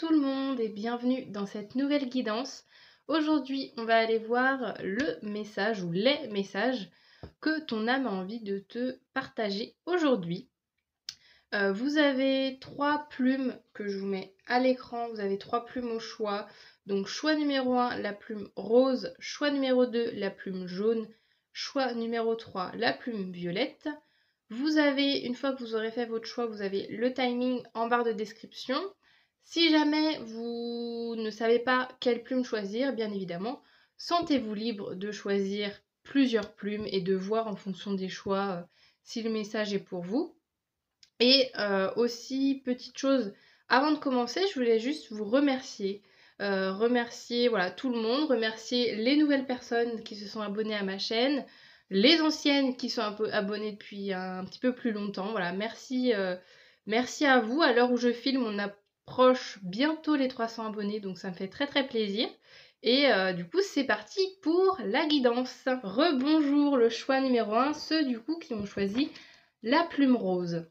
tout le monde et bienvenue dans cette nouvelle guidance. Aujourd'hui, on va aller voir le message ou les messages que ton âme a envie de te partager aujourd'hui. Vous avez 3 plumes que je vous mets à l'écran, vous avez 3 plumes au choix. Donc choix numéro 1, la plume rose, choix numéro 2, la plume jaune, choix numéro 3, la plume violette. Vous avez, une fois que vous aurez fait votre choix, vous avez le timing en barre de description. Si jamais vous ne savez pas quelle plume choisir, bien évidemment, sentez-vous libre de choisir plusieurs plumes et de voir en fonction des choix si le message est pour vous. Et aussi, petite chose, avant de commencer, je voulais juste vous remercier. Remercier voilà, tout le monde, remercier les nouvelles personnes qui se sont abonnées à ma chaîne, les anciennes qui sont un peu abonnées depuis un petit peu plus longtemps. Voilà, merci, merci à vous. À l'heure où je filme, on approche bientôt les 300 abonnés, donc ça me fait très très plaisir. Et du coup, c'est parti pour la guidance. Rebonjour, le choix numéro 1, ceux du coup qui ont choisi la plume rose.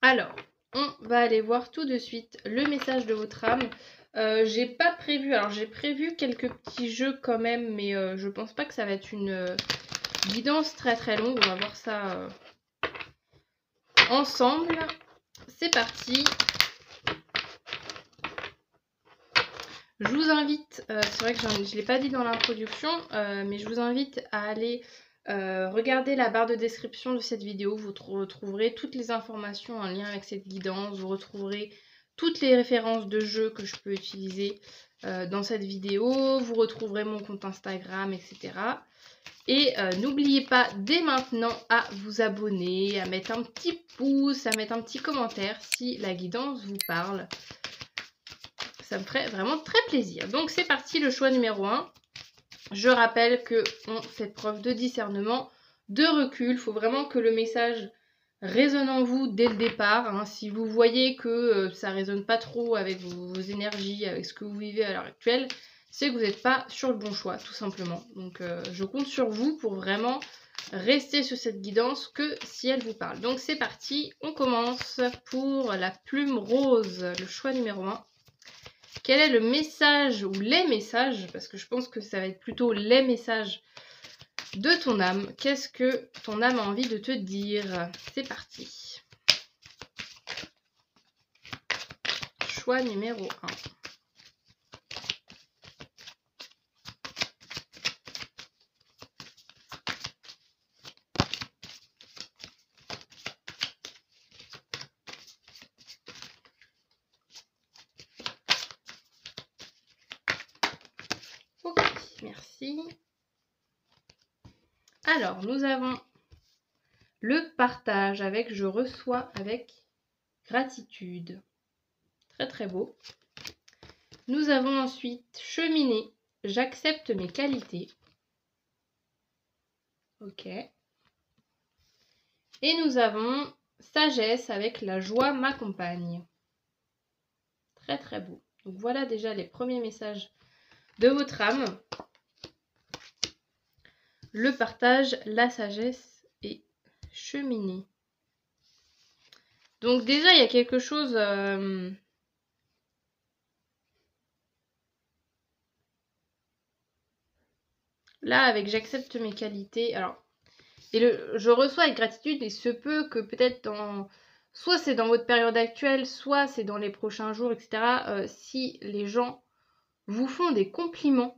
Alors, on va aller voir tout de suite le message de votre âme. J'ai pas prévu, alors j'ai prévu quelques petits jeux quand même, mais je pense pas que ça va être une guidance très très longue. On va voir ça ensemble. C'est parti. Je vous invite, c'est vrai que je ne l'ai pas dit dans l'introduction, mais je vous invite à aller regardez la barre de description de cette vidéo, vous retrouverez toutes les informations en lien avec cette guidance, vous retrouverez toutes les références de jeux que je peux utiliser dans cette vidéo, vous retrouverez mon compte Instagram, etc. Et n'oubliez pas dès maintenant à vous abonner, à mettre un petit pouce, à mettre un petit commentaire si la guidance vous parle. Ça me ferait vraiment très plaisir. Donc c'est parti, le choix numéro 1. Je rappelle qu'on fait preuve de discernement, de recul. Il faut vraiment que le message résonne en vous dès le départ. Hein. Si vous voyez que ça ne résonne pas trop avec vos énergies, avec ce que vous vivez à l'heure actuelle, c'est que vous n'êtes pas sur le bon choix, tout simplement. Donc je compte sur vous pour vraiment rester sur cette guidance que si elle vous parle. Donc c'est parti, on commence pour la plume rose, le choix numéro 1. Quel est le message ou les messages, parce que je pense que ça va être plutôt les messages de ton âme. Qu'est-ce que ton âme a envie de te dire? C'est parti. Choix numéro 1. Ok, merci. Alors, nous avons le partage avec je reçois avec gratitude. Très très beau. Nous avons ensuite cheminer, j'accepte mes qualités. Ok. Et nous avons sagesse avec la joie m'accompagne. Très très beau. Donc voilà déjà les premiers messages de votre âme. Le partage, la sagesse et cheminer. Donc déjà il y a quelque chose là avec j'accepte mes qualités. Alors et je reçois avec gratitude, et se peut que peut-être soit c'est dans votre période actuelle, soit c'est dans les prochains jours, etc. Si les gens vous font des compliments,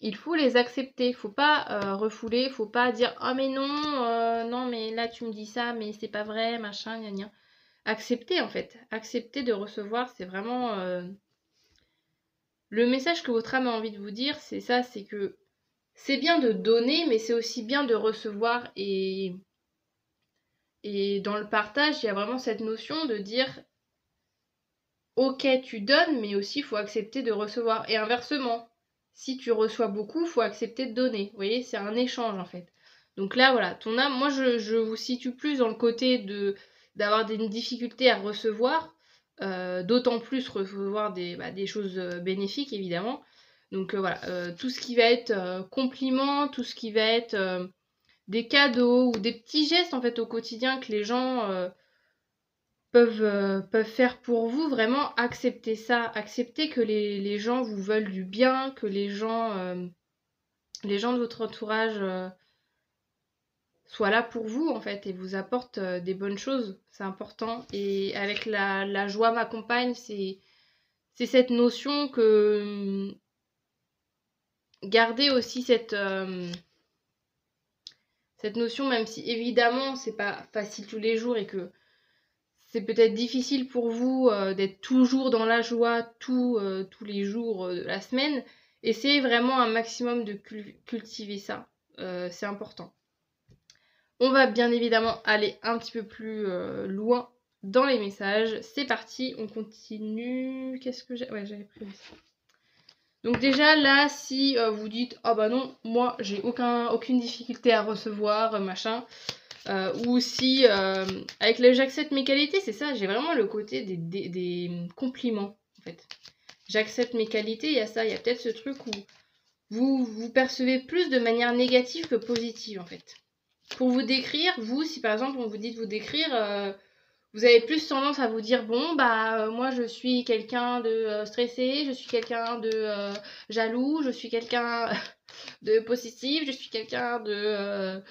il faut les accepter, faut pas refouler, faut pas dire ah mais non, non mais là tu me dis ça, mais c'est pas vrai, machin, gna gna. Accepter en fait, accepter de recevoir, c'est vraiment le message que votre âme a envie de vous dire, c'est ça, c'est que c'est bien de donner, mais c'est aussi bien de recevoir, et dans le partage, il y a vraiment cette notion de dire ok tu donnes, mais aussi il faut accepter de recevoir, et inversement. Si tu reçois beaucoup, il faut accepter de donner. Vous voyez, c'est un échange en fait. Donc là, voilà, ton âme, moi je vous situe plus dans le côté d'avoir des difficultés à recevoir, d'autant plus recevoir des choses bénéfiques évidemment. Donc voilà, tout ce qui va être compliment, tout ce qui va être des cadeaux ou des petits gestes en fait au quotidien que les gens peuvent faire pour vous. Vraiment, acceptez ça. Acceptez que les gens vous veulent du bien, que les gens de votre entourage soient là pour vous, en fait, et vous apportent des bonnes choses. C'est important. Et avec la joie m'accompagne, c'est cette notion que... Gardez aussi cette notion, même si évidemment c'est pas facile tous les jours et que c'est peut-être difficile pour vous d'être toujours dans la joie tous les jours de la semaine, essayez vraiment un maximum de cultiver ça. C'est important. On va bien évidemment aller un petit peu plus loin dans les messages. C'est parti, on continue. Qu'est-ce que j'ai... Ouais, j'avais prévu ça. Donc déjà là, si vous dites « Ah bah non, moi j'ai aucune difficulté à recevoir, machin », ou si, avec le « j'accepte mes qualités », c'est ça, j'ai vraiment le côté des compliments, en fait. J'accepte mes qualités, il y a ça, il y a peut-être ce truc où vous percevez plus de manière négative que positive, en fait. Pour vous décrire, vous, si par exemple on vous dit de vous décrire... vous avez plus tendance à vous dire bon bah moi je suis quelqu'un de stressé, je suis quelqu'un de jaloux, je suis quelqu'un de possessif, je suis quelqu'un de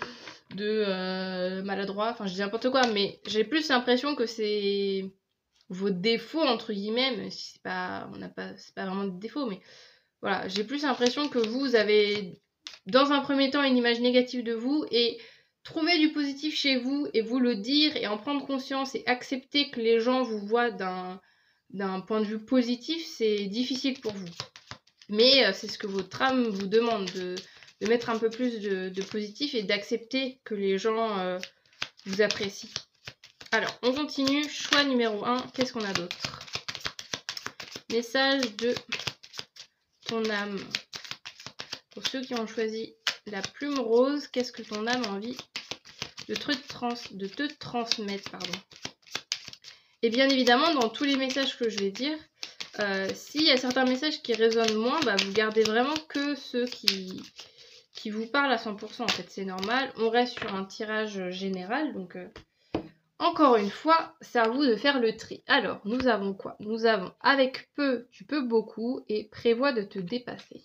maladroit, enfin je dis n'importe quoi, mais j'ai plus l'impression que c'est vos défauts entre guillemets, même si c'est pas vraiment des défauts, mais voilà, j'ai plus l'impression que vous avez dans un premier temps une image négative de vous et trouver du positif chez vous et vous le dire et en prendre conscience et accepter que les gens vous voient d'un point de vue positif, c'est difficile pour vous. Mais c'est ce que votre âme vous demande, de mettre un peu plus de positif et d'accepter que les gens vous apprécient. Alors, on continue. Choix numéro 1. Qu'est-ce qu'on a d'autre? Message de ton âme. Pour ceux qui ont choisi la plume rose, qu'est-ce que ton âme a envie de te transmettre, pardon. Et bien évidemment, dans tous les messages que je vais dire, s'il y a certains messages qui résonnent moins, bah, vous gardez vraiment que ceux qui vous parlent à 100%. En fait, c'est normal. On reste sur un tirage général, donc encore une fois, c'est à vous de faire le tri. Alors, nous avons quoi? Nous avons avec peu, tu peux beaucoup et prévois de te dépasser.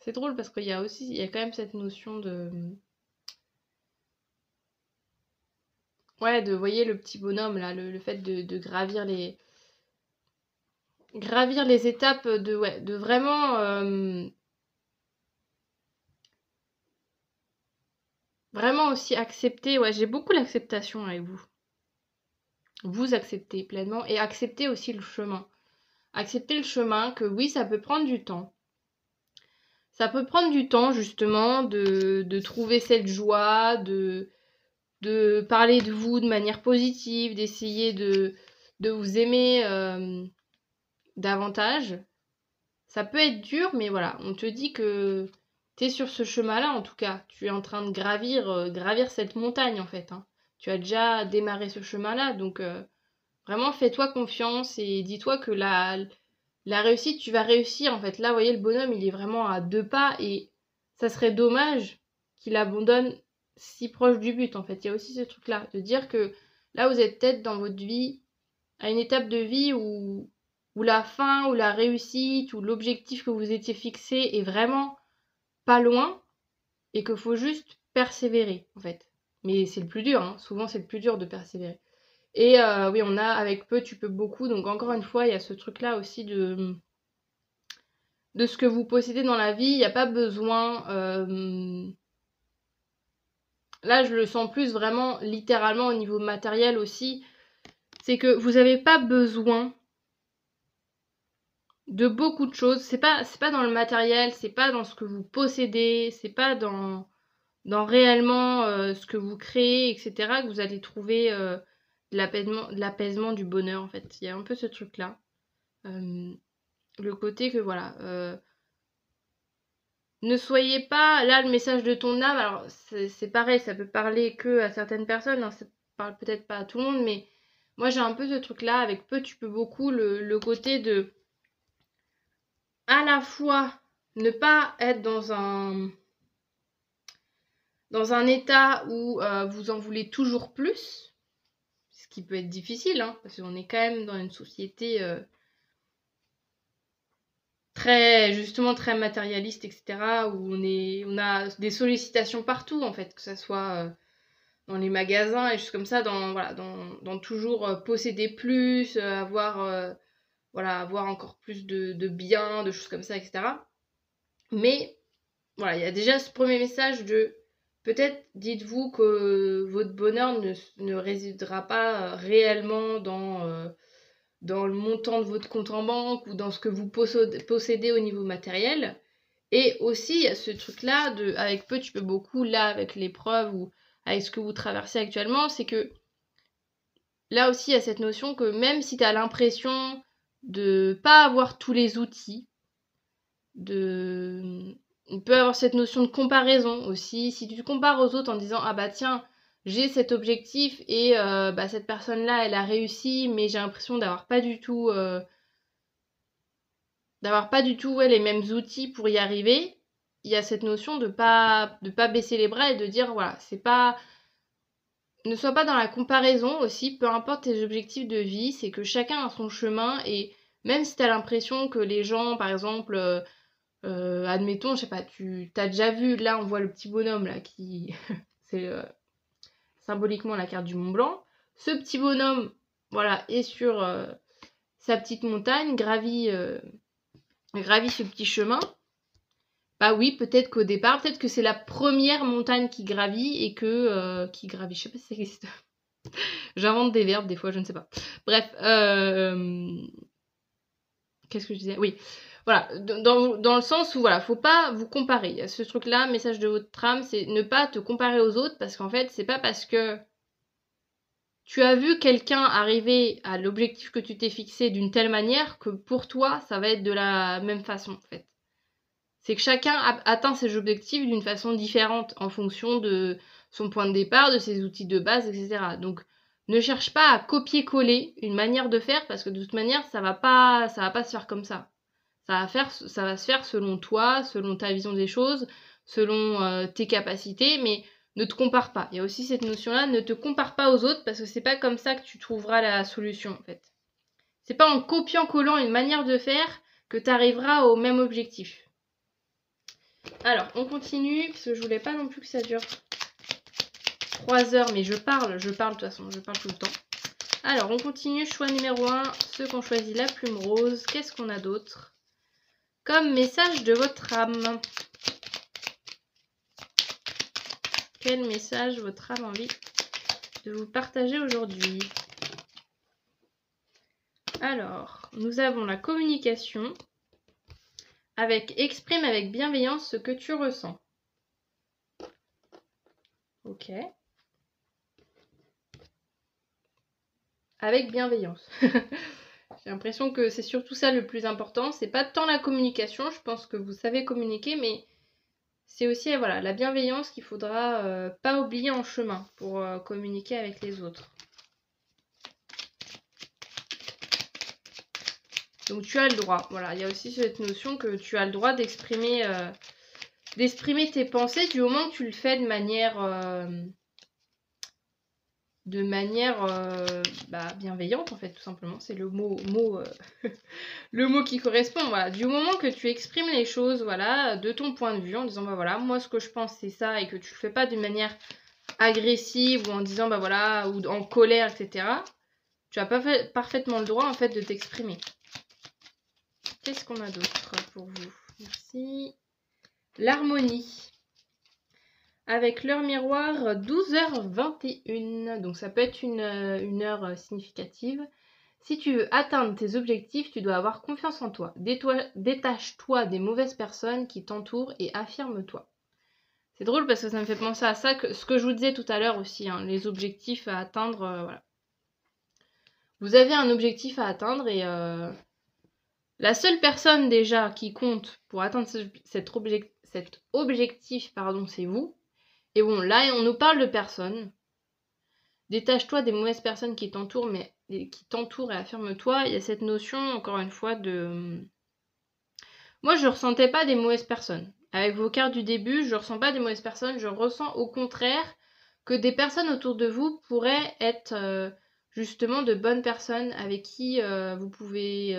C'est drôle parce qu'il y a quand même cette notion de... Ouais, vous voyez le petit bonhomme là, le fait de gravir les étapes, de vraiment vraiment aussi accepter. Ouais, j'ai beaucoup l'acceptation avec vous. Vous acceptez pleinement et accepter aussi le chemin. Accepter le chemin, que oui, ça peut prendre du temps. Ça peut prendre du temps justement de trouver cette joie, de parler de vous de manière positive, d'essayer de vous aimer davantage. Ça peut être dur, mais voilà, on te dit que t'es sur ce chemin-là, en tout cas. Tu es en train de gravir cette montagne, en fait. Hein. Tu as déjà démarré ce chemin-là, donc vraiment, fais-toi confiance et dis-toi que la réussite, tu vas réussir, en fait. Là, vous voyez, le bonhomme, il est vraiment à 2 pas et ça serait dommage qu'il abandonne si proche du but, en fait. Il y a aussi ce truc-là, de dire que là, vous êtes peut-être dans votre vie, à une étape de vie où la fin, ou la réussite, ou l'objectif que vous étiez fixé est vraiment pas loin, et qu'il faut juste persévérer, en fait. Mais c'est le plus dur, hein. Souvent c'est le plus dur de persévérer. Et oui, on a avec peu, tu peux beaucoup, donc encore une fois, il y a ce truc-là aussi de ce que vous possédez dans la vie, il n'y a pas besoin... Là, je le sens plus vraiment littéralement au niveau matériel aussi, c'est que vous n'avez pas besoin de beaucoup de choses. C'est pas dans le matériel, c'est pas dans ce que vous possédez, c'est pas dans réellement ce que vous créez, etc. que vous allez trouver de l'apaisement, du bonheur, en fait. Il y a un peu ce truc-là. Le côté que, voilà... ne soyez pas... Là, le message de ton âme, alors c'est pareil, ça peut parler que à certaines personnes, hein, ça parle peut-être pas à tout le monde, mais moi j'ai un peu ce truc-là, avec peu tu peux beaucoup, le côté de... à la fois ne pas être dans dans un état où vous en voulez toujours plus, ce qui peut être difficile, hein, parce qu'on est quand même dans une société justement très matérialiste, etc., où on a des sollicitations partout, en fait, que ça soit dans les magasins et choses comme ça, dans toujours posséder plus, avoir encore plus de biens, de choses comme ça, etc. Mais voilà, il y a déjà ce premier message de peut-être dites-vous que votre bonheur ne résidera pas réellement dans le montant de votre compte en banque ou dans ce que vous possédez au niveau matériel. Et aussi, il y a ce truc-là de avec peu, tu peux beaucoup, là, avec l'épreuve ou avec ce que vous traversez actuellement, c'est que là aussi, il y a cette notion que même si tu as l'impression de pas avoir tous les outils, on peut avoir cette notion de comparaison aussi. Si tu te compares aux autres en disant « Ah bah tiens, j'ai cet objectif et cette personne-là, elle a réussi, mais j'ai l'impression d'avoir pas du tout... les mêmes outils pour y arriver », il y a cette notion de pas baisser les bras et de dire voilà, c'est pas... Ne sois pas dans la comparaison aussi, peu importe tes objectifs de vie, c'est que chacun a son chemin et même si t'as l'impression que les gens, par exemple, admettons, je sais pas, tu t'as déjà vu, là on voit le petit bonhomme là qui... c'est symboliquement la carte du Mont Blanc. Ce petit bonhomme, voilà, est sur sa petite montagne, gravit ce petit chemin. Bah oui, peut-être qu'au départ, peut-être que c'est la première montagne qui gravit et que... qui gravit, je sais pas si ça existe. J'invente des verbes des fois, je ne sais pas. Bref, qu'est-ce que je disais? Oui, voilà, dans le sens où, voilà, faut pas vous comparer. Il y a ce truc-là, message de votre trame, c'est ne pas te comparer aux autres, parce qu'en fait, c'est pas parce que tu as vu quelqu'un arriver à l'objectif que tu t'es fixé d'une telle manière que pour toi, ça va être de la même façon, en fait. C'est que chacun atteint ses objectifs d'une façon différente en fonction de son point de départ, de ses outils de base, etc. Donc, ne cherche pas à copier-coller une manière de faire parce que de toute manière, ça va pas se faire comme ça. Ça va se faire selon toi, selon ta vision des choses, selon tes capacités, mais ne te compare pas. Il y a aussi cette notion-là, ne te compare pas aux autres parce que c'est pas comme ça que tu trouveras la solution, en fait. C'est pas en copiant-collant une manière de faire que tu arriveras au même objectif. Alors, on continue, parce que je voulais pas non plus que ça dure 3 heures, mais je parle de toute façon, je parle tout le temps. Alors, on continue, choix numéro 1, ceux qui ont choisi la plume rose. Qu'est-ce qu'on a d'autre comme message de votre âme? Quel message votre âme a envie de vous partager aujourd'hui? Alors, nous avons la communication avec exprime avec bienveillance ce que tu ressens. Ok. Avec bienveillance. J'ai l'impression que c'est surtout ça le plus important. C'est pas tant la communication, je pense que vous savez communiquer, mais c'est aussi voilà, la bienveillance qu'il faudra pas oublier en chemin pour communiquer avec les autres. Donc tu as le droit, voilà, il y a aussi cette notion que tu as le droit d'exprimer tes pensées du moment que tu le fais de manière bienveillante en fait, tout simplement. C'est le mot le mot qui correspond, voilà. Du moment que tu exprimes les choses, voilà, de ton point de vue, en disant bah voilà, moi ce que je pense c'est ça, et que tu le fais pas d'une manière agressive ou en disant bah voilà, ou en colère, etc. Tu as parfaitement le droit en fait de t'exprimer. Qu'est-ce qu'on a d'autre pour vous? Merci. L'harmonie. Avec l'heure miroir, 12h21. Donc ça peut être une heure significative. Si tu veux atteindre tes objectifs, tu dois avoir confiance en toi. Détache-toi des mauvaises personnes qui t'entourent et affirme-toi. C'est drôle parce que ça me fait penser à ça, ce que je vous disais tout à l'heure aussi, hein, les objectifs à atteindre. Voilà. Vous avez un objectif à atteindre et la seule personne déjà qui compte pour atteindre cet objectif, c'est vous. Et bon, là, on nous parle de personnes. Détache-toi des mauvaises personnes qui t'entourent, et affirme-toi. Il y a cette notion, encore une fois, de... Moi, je ressentais pas des mauvaises personnes Avec vos cartes du début, je ressens pas des mauvaises personnes, je ressens au contraire que des personnes autour de vous pourraient être justement de bonnes personnes avec qui vous pourriez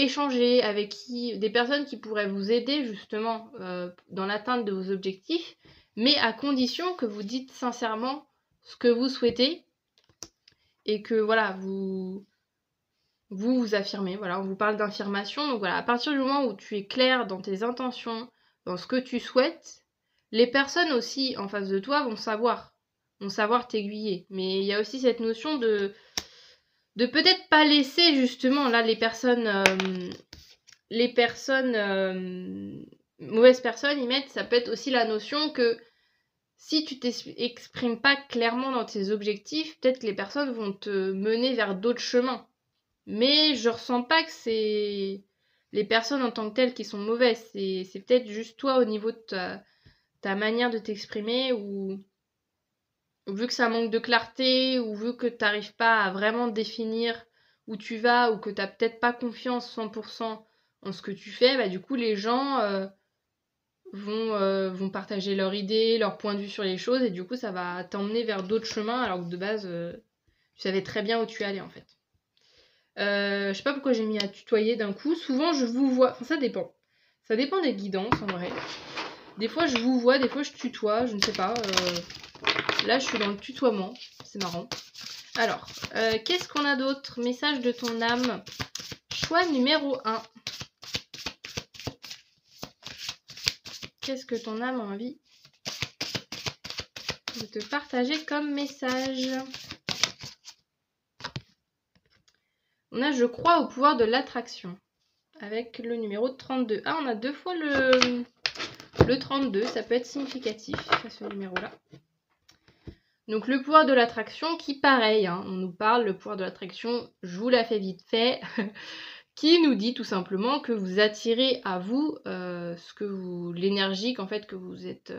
échanger, avec qui des personnes qui pourraient vous aider justement dans l'atteinte de vos objectifs, mais à condition que vous dites sincèrement ce que vous souhaitez et que voilà, vous affirmez, voilà, on vous parle d'affirmation, donc voilà, à partir du moment où tu es clair dans tes intentions, dans ce que tu souhaites, les personnes aussi en face de toi vont savoir t'aiguiller, mais il y a aussi cette notion de peut-être pas laisser justement là les personnes mauvaises personnes y mettent, ça peut être aussi la notion que si tu t'exprimes pas clairement dans tes objectifs, peut-être que les personnes vont te mener vers d'autres chemins. Mais je ressens pas que c'est les personnes en tant que telles qui sont mauvaises. C'est peut-être juste toi au niveau de ta manière de t'exprimer ou vu que ça manque de clarté ou vu que t'arrives pas à vraiment définir où tu vas ou que t'as peut-être pas confiance 100% en ce que tu fais, bah du coup les gens vont partager leur idée, leur point de vue sur les choses et du coup ça va t'emmener vers d'autres chemins alors que de base tu savais très bien où tu allais en fait. Je sais pas pourquoi j'ai mis à tutoyer d'un coup. Souvent je vous vois, enfin ça dépend. Ça dépend des guidances en vrai. Des fois je vous vois, des fois je tutoie, je ne sais pas. Là je suis dans le tutoiement, c'est marrant. Alors, qu'est-ce qu'on a d'autre? Message de ton âme. Choix numéro 1. Qu'est-ce que ton âme a envie de te partager comme message? On a je crois au pouvoir de l'attraction. Avec le numéro 32. Ah, on a 2 fois le 32. Ça peut être significatif à ce numéro-là. Donc le pouvoir de l'attraction qui, pareil, hein, on nous parle, le pouvoir de l'attraction, je vous la fais vite fait, qui nous dit tout simplement que vous attirez à vous l'énergie qu'en fait que vous êtes...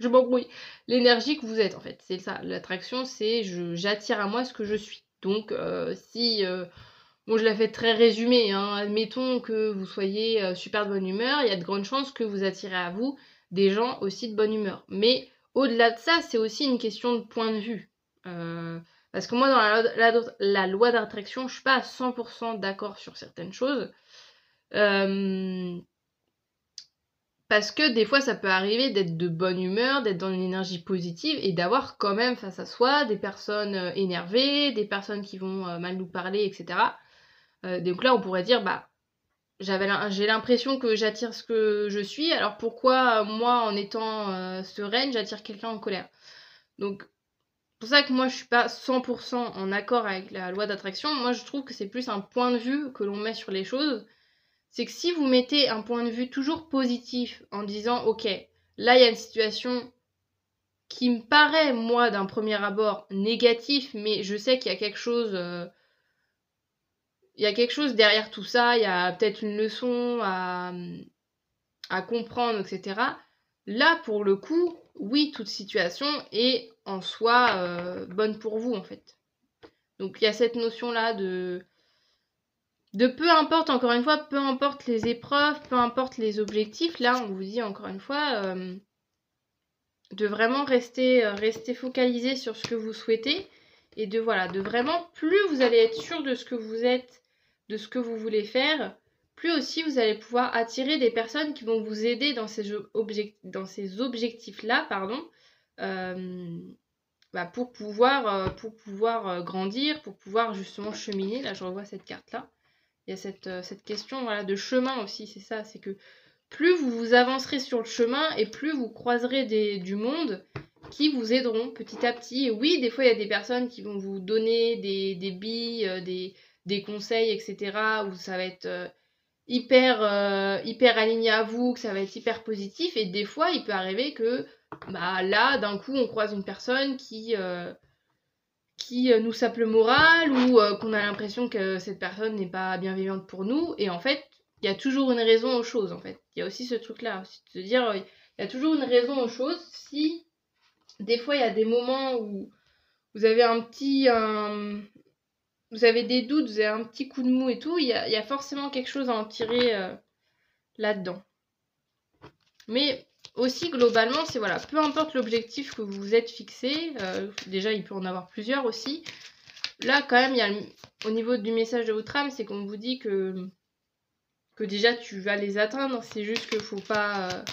je m'embrouille. L'énergie que vous êtes en fait, c'est ça. L'attraction, c'est j'attire à moi ce que je suis. Donc bon, je la fais très résumée, hein. Admettons que vous soyez super de bonne humeur, il y a de grandes chances que vous attirez à vous des gens aussi de bonne humeur. Mais au-delà de ça, c'est aussi une question de point de vue. Parce que moi, dans la loi d'attraction, je suis pas à 100% d'accord sur certaines choses. Parce que des fois, ça peut arriver d'être de bonne humeur, d'être dans une énergie positive et d'avoir quand même face à soi des personnes énervées, des personnes qui vont mal nous parler, etc. Donc là, on pourrait dire, bah, j'ai l'impression que j'attire ce que je suis, alors pourquoi moi, en étant sereine, j'attire quelqu'un en colère? Donc, c'est pour ça que moi, je suis pas 100% en accord avec la loi d'attraction. Moi, je trouve que c'est plus un point de vue que l'on met sur les choses. C'est que si vous mettez un point de vue toujours positif en disant, ok, là, il y a une situation qui me paraît, moi, d'un premier abord, négatif, mais je sais qu'il y a quelque chose... il y a quelque chose derrière tout ça, il y a peut-être une leçon à comprendre, etc. Là, pour le coup, oui, toute situation est en soi bonne pour vous, en fait. Donc, il y a cette notion-là de peu importe, encore une fois, peu importe les épreuves, peu importe les objectifs, là, on vous dit encore une fois, de vraiment rester focalisé sur ce que vous souhaitez et de vraiment, plus vous allez être sûr de ce que vous êtes, de ce que vous voulez faire, plus aussi vous allez pouvoir attirer des personnes qui vont vous aider dans ces objectifs-là, pour pouvoir grandir, pour pouvoir justement cheminer. Là, je revois cette carte-là. Il y a cette question de chemin aussi, c'est ça, c'est que plus vous avancez sur le chemin et plus vous croiserez du monde qui vous aideront petit à petit. Et oui, des fois, il y a des personnes qui vont vous donner des billes, des conseils, etc., où ça va être hyper aligné à vous, que ça va être hyper positif. Et des fois, il peut arriver que là, d'un coup, on croise une personne qui nous sape le moral ou qu'on a l'impression que cette personne n'est pas bienveillante pour nous. Et en fait, il y a toujours une raison aux choses, en fait. Il y a aussi ce truc-là, aussi, de se dire, il y a toujours une raison aux choses. Si, des fois, il y a des moments où vous avez vous avez des doutes, vous avez un petit coup de mou et tout, il y a forcément quelque chose à en tirer là-dedans. Mais aussi, globalement, c'est voilà, peu importe l'objectif que vous vous êtes fixé, déjà, il peut en avoir plusieurs aussi. Là, quand même, il y a au niveau du message de votre âme, c'est qu'on vous dit que déjà, tu vas les atteindre. C'est juste qu'il faut pas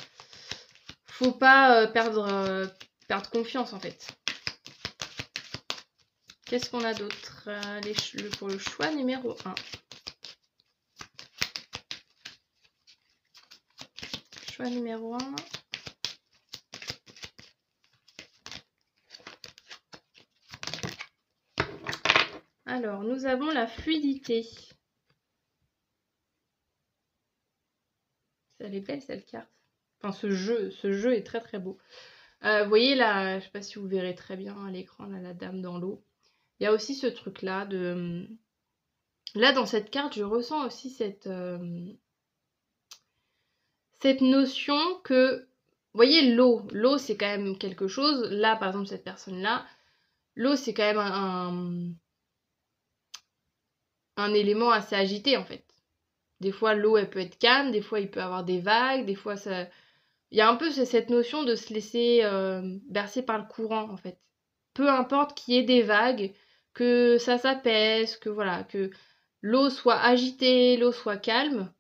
perdre confiance, en fait. Qu'est-ce qu'on a d'autre pour le choix numéro 1. Choix numéro 1. Alors, nous avons la fluidité. Elle est belle, cette carte. Enfin, ce jeu est très très beau. Vous voyez là, je ne sais pas si vous verrez très bien à l'écran, là, la dame dans l'eau. Il y a aussi ce truc-là de... Là, dans cette carte, je ressens aussi cette notion que... Vous voyez, l'eau. L'eau, c'est quand même quelque chose. Là, par exemple, cette personne-là, l'eau, c'est quand même un élément assez agité, en fait. Des fois, l'eau, elle peut être calme. Des fois, il peut y avoir des vagues. Des fois, ça... Il y a un peu cette notion de se laisser bercer par le courant, en fait. Peu importe qu'il y ait des vagues, que ça s'apaise, que voilà, que l'eau soit agitée, l'eau soit calme,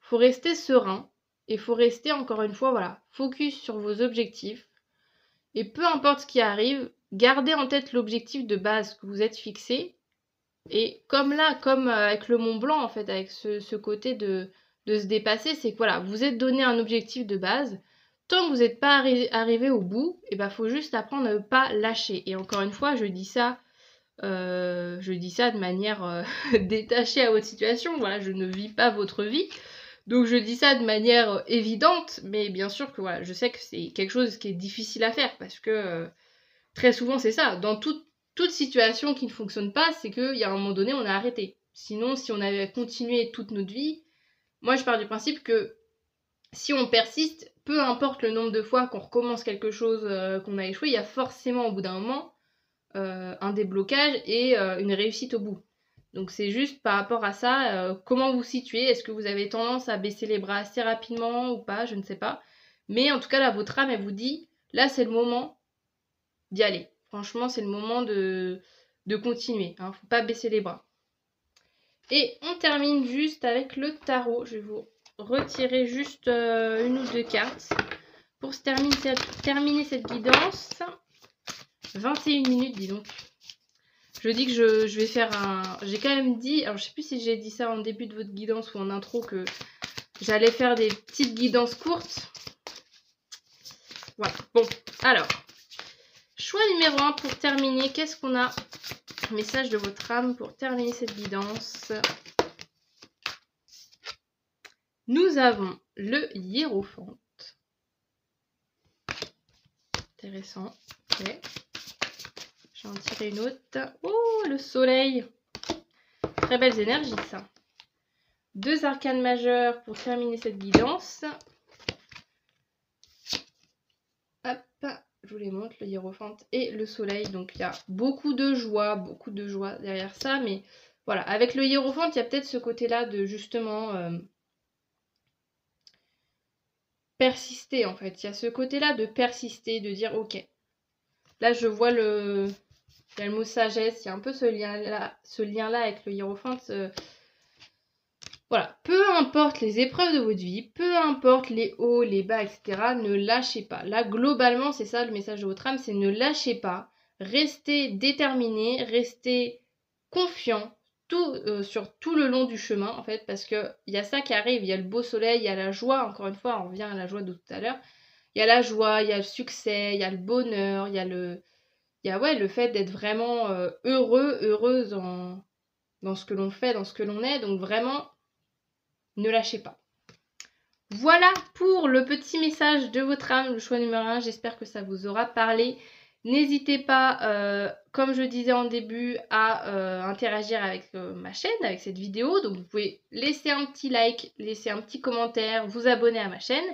faut rester serein et faut rester, encore une fois, voilà, focus sur vos objectifs. Et peu importe ce qui arrive, gardez en tête l'objectif de base que vous êtes fixé. Et comme là, comme avec le Mont Blanc, en fait, avec ce côté de se dépasser, c'est que voilà, vous êtes donné un objectif de base. Tant que vous n'êtes pas arrivé au bout, il faut juste apprendre à ne pas lâcher. Et encore une fois, je dis ça de manière détachée à votre situation. Voilà, je ne vis pas votre vie. Donc je dis ça de manière évidente, mais bien sûr que voilà, je sais que c'est quelque chose qui est difficile à faire parce que très souvent c'est ça. Dans toute situation qui ne fonctionne pas, c'est qu'il y a un moment donné, on a arrêté. Sinon, si on avait continué toute notre vie, moi je pars du principe que si on persiste, peu importe le nombre de fois qu'on recommence quelque chose qu'on a échoué, il y a forcément au bout d'un moment un déblocage et une réussite au bout. Donc c'est juste par rapport à ça, comment vous situez. Est-ce que vous avez tendance à baisser les bras assez rapidement ou pas? Je ne sais pas. Mais en tout cas, là, votre âme, elle vous dit, là, c'est le moment d'y aller. Franchement, c'est le moment de continuer. Hein. Faut pas baisser les bras. Et on termine juste avec le tarot. Je vais vous retirer juste une ou deux cartes pour terminer cette guidance. 21 minutes, dis donc. Je dis que je vais faire un... J'ai quand même dit... Alors, je sais plus si j'ai dit ça en début de votre guidance ou en intro que j'allais faire des petites guidances courtes. Voilà. Bon, alors. Choix numéro 1 pour terminer. Qu'est-ce qu'on a? Message de votre âme pour terminer cette guidance. Nous avons le hiérophante. Intéressant. Ok. Je vais en tirer une autre. Oh, le soleil. Très belles énergies, ça. 2 arcanes majeures pour terminer cette guidance. Hop, je vous les montre, le hiérophante et le soleil. Donc, il y a beaucoup de joie derrière ça. Mais voilà, avec le hiérophante, il y a peut-être ce côté-là de justement persister, en fait. Il y a ce côté-là de persister, de dire, ok. Là, je vois il y a le mot sagesse, il y a un peu ce lien-là avec le hiérophante. Voilà, peu importe les épreuves de votre vie, peu importe les hauts, les bas, etc., ne lâchez pas. Là, globalement, c'est ça le message de votre âme, c'est ne lâchez pas, restez déterminé, restez confiant sur tout le long du chemin, en fait, parce qu'il y a ça qui arrive, il y a le beau soleil, il y a la joie, encore une fois, on revient à la joie de tout à l'heure, il y a la joie, il y a le succès, il y a le bonheur, il y a le fait d'être vraiment heureuse dans ce que l'on fait, dans ce que l'on est, donc vraiment... Ne lâchez pas. Voilà pour le petit message de votre âme, le choix numéro 1. J'espère que ça vous aura parlé. N'hésitez pas, comme je disais en début, à interagir avec ma chaîne, avec cette vidéo. Donc vous pouvez laisser un petit like, laisser un petit commentaire, vous abonner à ma chaîne.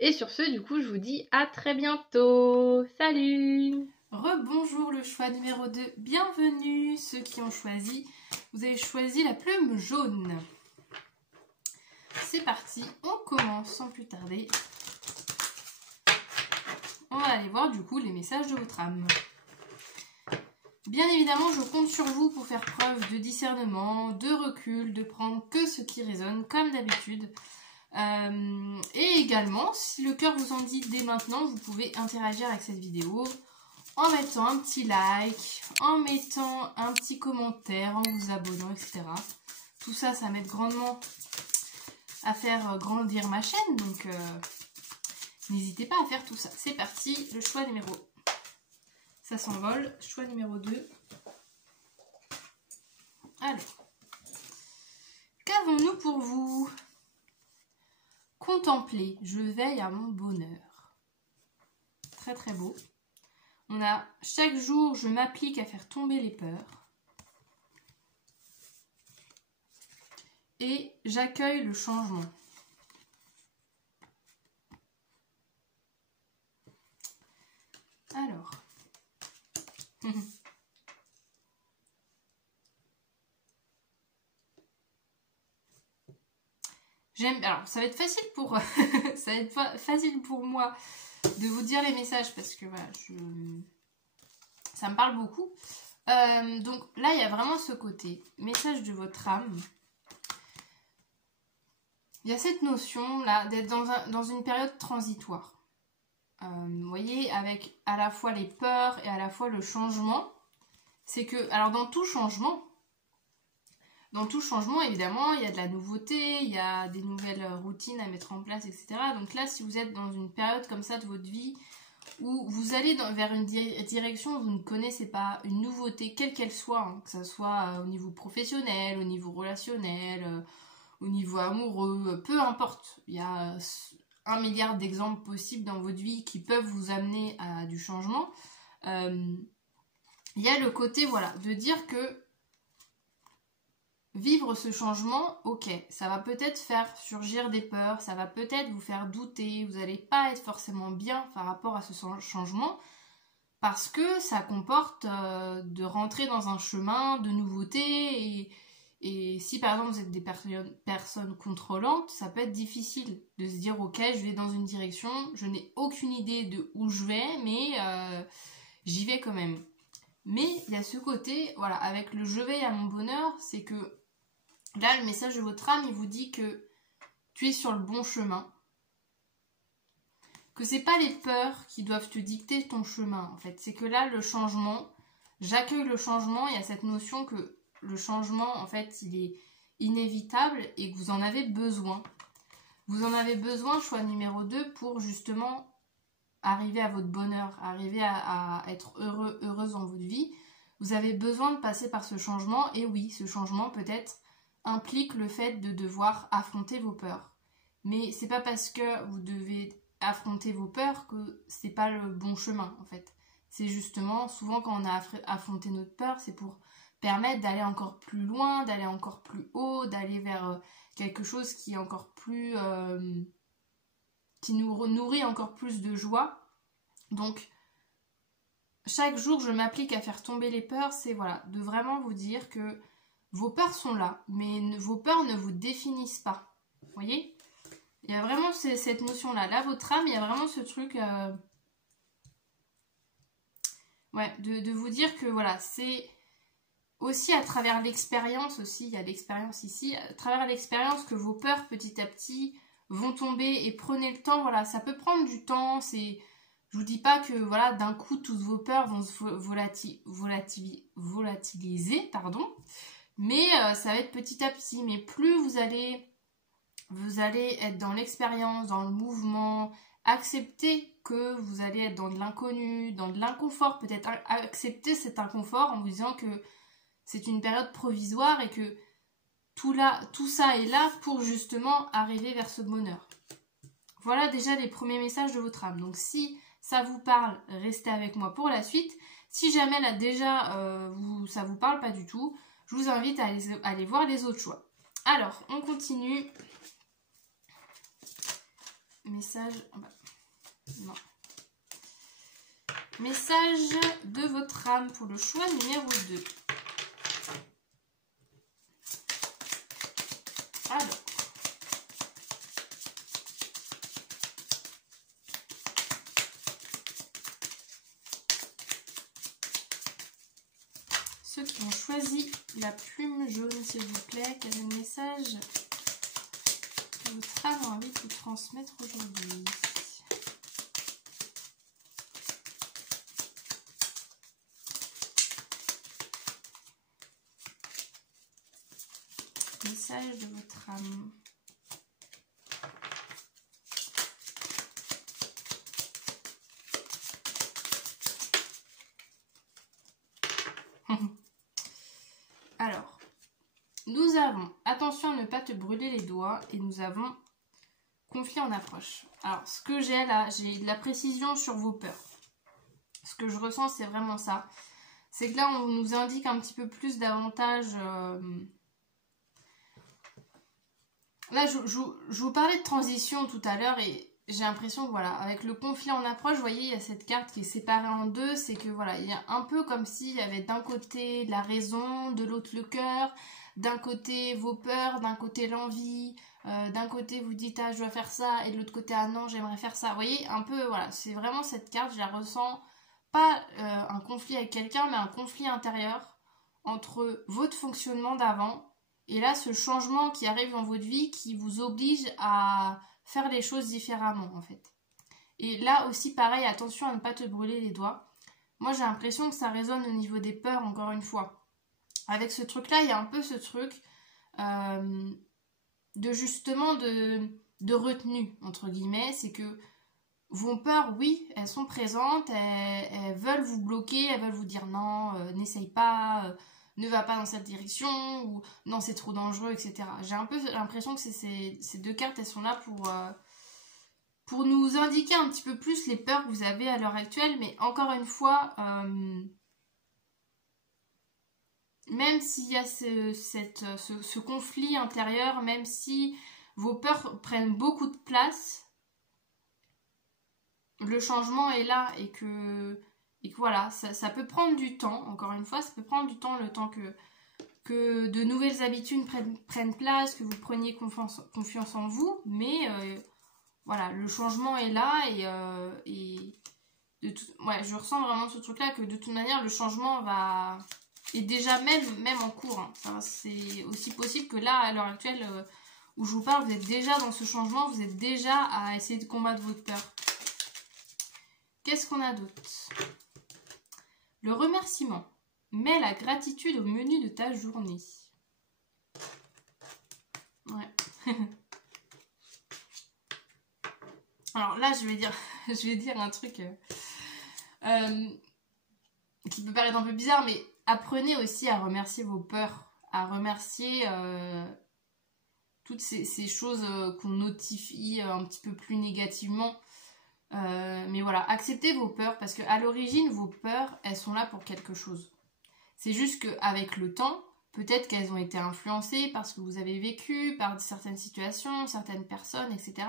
Et sur ce, du coup, je vous dis à très bientôt. Salut! Rebonjour, le choix numéro 2. Bienvenue ceux qui ont choisi. Vous avez choisi la plume jaune. C'est parti, on commence sans plus tarder. on va aller voir du coup les messages de votre âme. Bien évidemment, je compte sur vous pour faire preuve de discernement, de recul, de prendre que ce qui résonne comme d'habitude. Et également, si le cœur vous en dit dès maintenant, vous pouvez interagir avec cette vidéo en mettant un petit like, en mettant un petit commentaire, en vous abonnant, etc. Tout ça, ça m'aide grandement à faire grandir ma chaîne, donc n'hésitez pas à faire tout ça. C'est parti, le choix numéro. Ça s'envole, choix numéro 2. Alors, qu'avons-nous pour vous? Contempler, je veille à mon bonheur. Très très beau. On a chaque jour, je m'applique à faire tomber les peurs. Et j'accueille le changement. Alors. Alors, ça va être facile pour ça va être facile pour moi de vous dire les messages parce que voilà, ça me parle beaucoup. Donc là, il y a vraiment ce côté message de votre âme. Il y a cette notion là d'être dans une période transitoire. Vous voyez, avec à la fois les peurs et à la fois le changement. C'est que, alors dans tout changement, évidemment, il y a de la nouveauté, il y a des nouvelles routines à mettre en place, etc. Donc là, si vous êtes dans une période comme ça de votre vie, où vous allez vers une direction où vous ne connaissez pas, une nouveauté, quelle qu'elle soit, hein, que ce soit au niveau professionnel, au niveau relationnel, au niveau amoureux, peu importe. Il y a 1 milliard d'exemples possibles dans votre vie qui peuvent vous amener à du changement. Il y a le côté, voilà, de dire que vivre ce changement, ok, ça va peut-être faire surgir des peurs, ça va peut-être vous faire douter, vous n'allez pas être forcément bien par rapport à ce changement, parce que ça comporte de rentrer dans un chemin de nouveauté, et si par exemple vous êtes des personnes contrôlantes, ça peut être difficile de se dire ok, je vais dans une direction, je n'ai aucune idée de où je vais, mais j'y vais quand même. Mais il y a ce côté, voilà, avec le je veille à mon bonheur, c'est que là, le message de votre âme, il vous dit que tu es sur le bon chemin. Que c'est pas les peurs qui doivent te dicter ton chemin, en fait. C'est que là, le changement, j'accueille le changement, il y a cette notion que le changement, en fait, il est inévitable et que vous en avez besoin. Vous en avez besoin, choix numéro 2, pour justement arriver à votre bonheur, arriver à être heureux, heureuse dans votre vie. Vous avez besoin de passer par ce changement, et oui, ce changement peut-être implique le fait de devoir affronter vos peurs. Mais c'est pas parce que vous devez affronter vos peurs que c'est pas le bon chemin, en fait. C'est justement, souvent quand on a affronté notre peur, c'est pour permettre d'aller encore plus loin, d'aller encore plus haut, d'aller vers quelque chose qui est encore plus... qui nous nourrit encore plus de joie. Donc, chaque jour, je m'applique à faire tomber les peurs, c'est voilà, de vraiment vous dire que vos peurs sont là, mais vos peurs ne vous définissent pas. Vous voyez? Il y a vraiment cette notion-là. Là, votre âme, il y a vraiment ce truc... ouais, de vous dire que voilà, c'est aussi à travers l'expérience aussi, il y a l'expérience ici, à travers l'expérience que vos peurs petit à petit vont tomber, et prenez le temps, voilà, ça peut prendre du temps, c'est... Je vous dis pas que voilà, d'un coup toutes vos peurs vont se volatiliser, pardon, mais ça va être petit à petit. Mais plus vous allez être dans l'expérience, dans le mouvement, accepter que vous allez être dans de l'inconnu, dans de l'inconfort, peut-être accepter cet inconfort en vous disant que c'est une période provisoire et que tout ça est là pour justement arriver vers ce bonheur. Voilà déjà les premiers messages de votre âme. Donc si ça vous parle, restez avec moi pour la suite. Si jamais là déjà ça vous parle pas du tout, je vous invite à aller voir les autres choix. Alors, on continue. Message... non. Message de votre âme pour le choix numéro 2. Alors. ceux qui ont choisi la plume jaune, s'il vous plaît, quel est le message que votre âme a envie de vous transmettre aujourd'hui? Message de votre âme. Alors, nous avons attention à ne pas te brûler les doigts et nous avons conflit en approche. Alors, ce que j'ai là, j'ai de la précision sur vos peurs. Ce que je ressens, c'est vraiment ça. C'est que là, on nous indique un petit peu plus davantage... Là, je vous parlais de transition tout à l'heure et j'ai l'impression que voilà, avec le conflit en approche, vous voyez, il y a cette carte qui est séparée en deux. C'est que voilà, il y a un peu comme s'il y avait d'un côté la raison, de l'autre le cœur, d'un côté vos peurs, d'un côté l'envie, d'un côté vous dites ah je dois faire ça et de l'autre côté ah non j'aimerais faire ça. Vous voyez, un peu voilà, c'est vraiment cette carte, je la ressens pas un conflit avec quelqu'un, mais un conflit intérieur entre votre fonctionnement d'avant. Et là, ce changement qui arrive dans votre vie qui vous oblige à faire les choses différemment, en fait. Et là aussi, pareil, attention à ne pas te brûler les doigts. Moi, j'ai l'impression que ça résonne au niveau des peurs, encore une fois. Avec ce truc-là, il y a un peu ce truc de justement de retenue, entre guillemets. C'est que vos peurs, oui, elles sont présentes, elles veulent vous bloquer, elles veulent vous dire non, n'essaye pas... ne va pas dans cette direction, ou non c'est trop dangereux, etc. J'ai un peu l'impression que ces deux cartes, elles sont là pour nous indiquer un petit peu plus les peurs que vous avez à l'heure actuelle, mais encore une fois, même s'il y a ce conflit intérieur, même si vos peurs prennent beaucoup de place, le changement est là et que voilà, ça peut prendre du temps, encore une fois, ça peut prendre du temps, le temps que de nouvelles habitudes prennent place, que vous preniez confiance en vous, mais voilà, le changement est là et ouais, je ressens vraiment ce truc-là, que de toute manière, le changement est déjà même en cours. Hein. C'est aussi possible que là, à l'heure actuelle, où je vous parle, vous êtes déjà dans ce changement, vous êtes déjà à essayer de combattre votre peur. Qu'est-ce qu'on a d'autre ? Le remerciement. Mets la gratitude au menu de ta journée. Ouais. Alors là, je vais dire un truc qui peut paraître un peu bizarre, mais apprenez aussi à remercier vos peurs, à remercier toutes ces choses qu'on notifie un petit peu plus négativement. Mais voilà, acceptez vos peurs parce qu'à l'origine, vos peurs, elles sont là pour quelque chose. C'est juste qu'avec le temps, peut-être qu'elles ont été influencées par ce que vous avez vécu, par certaines situations, certaines personnes, etc.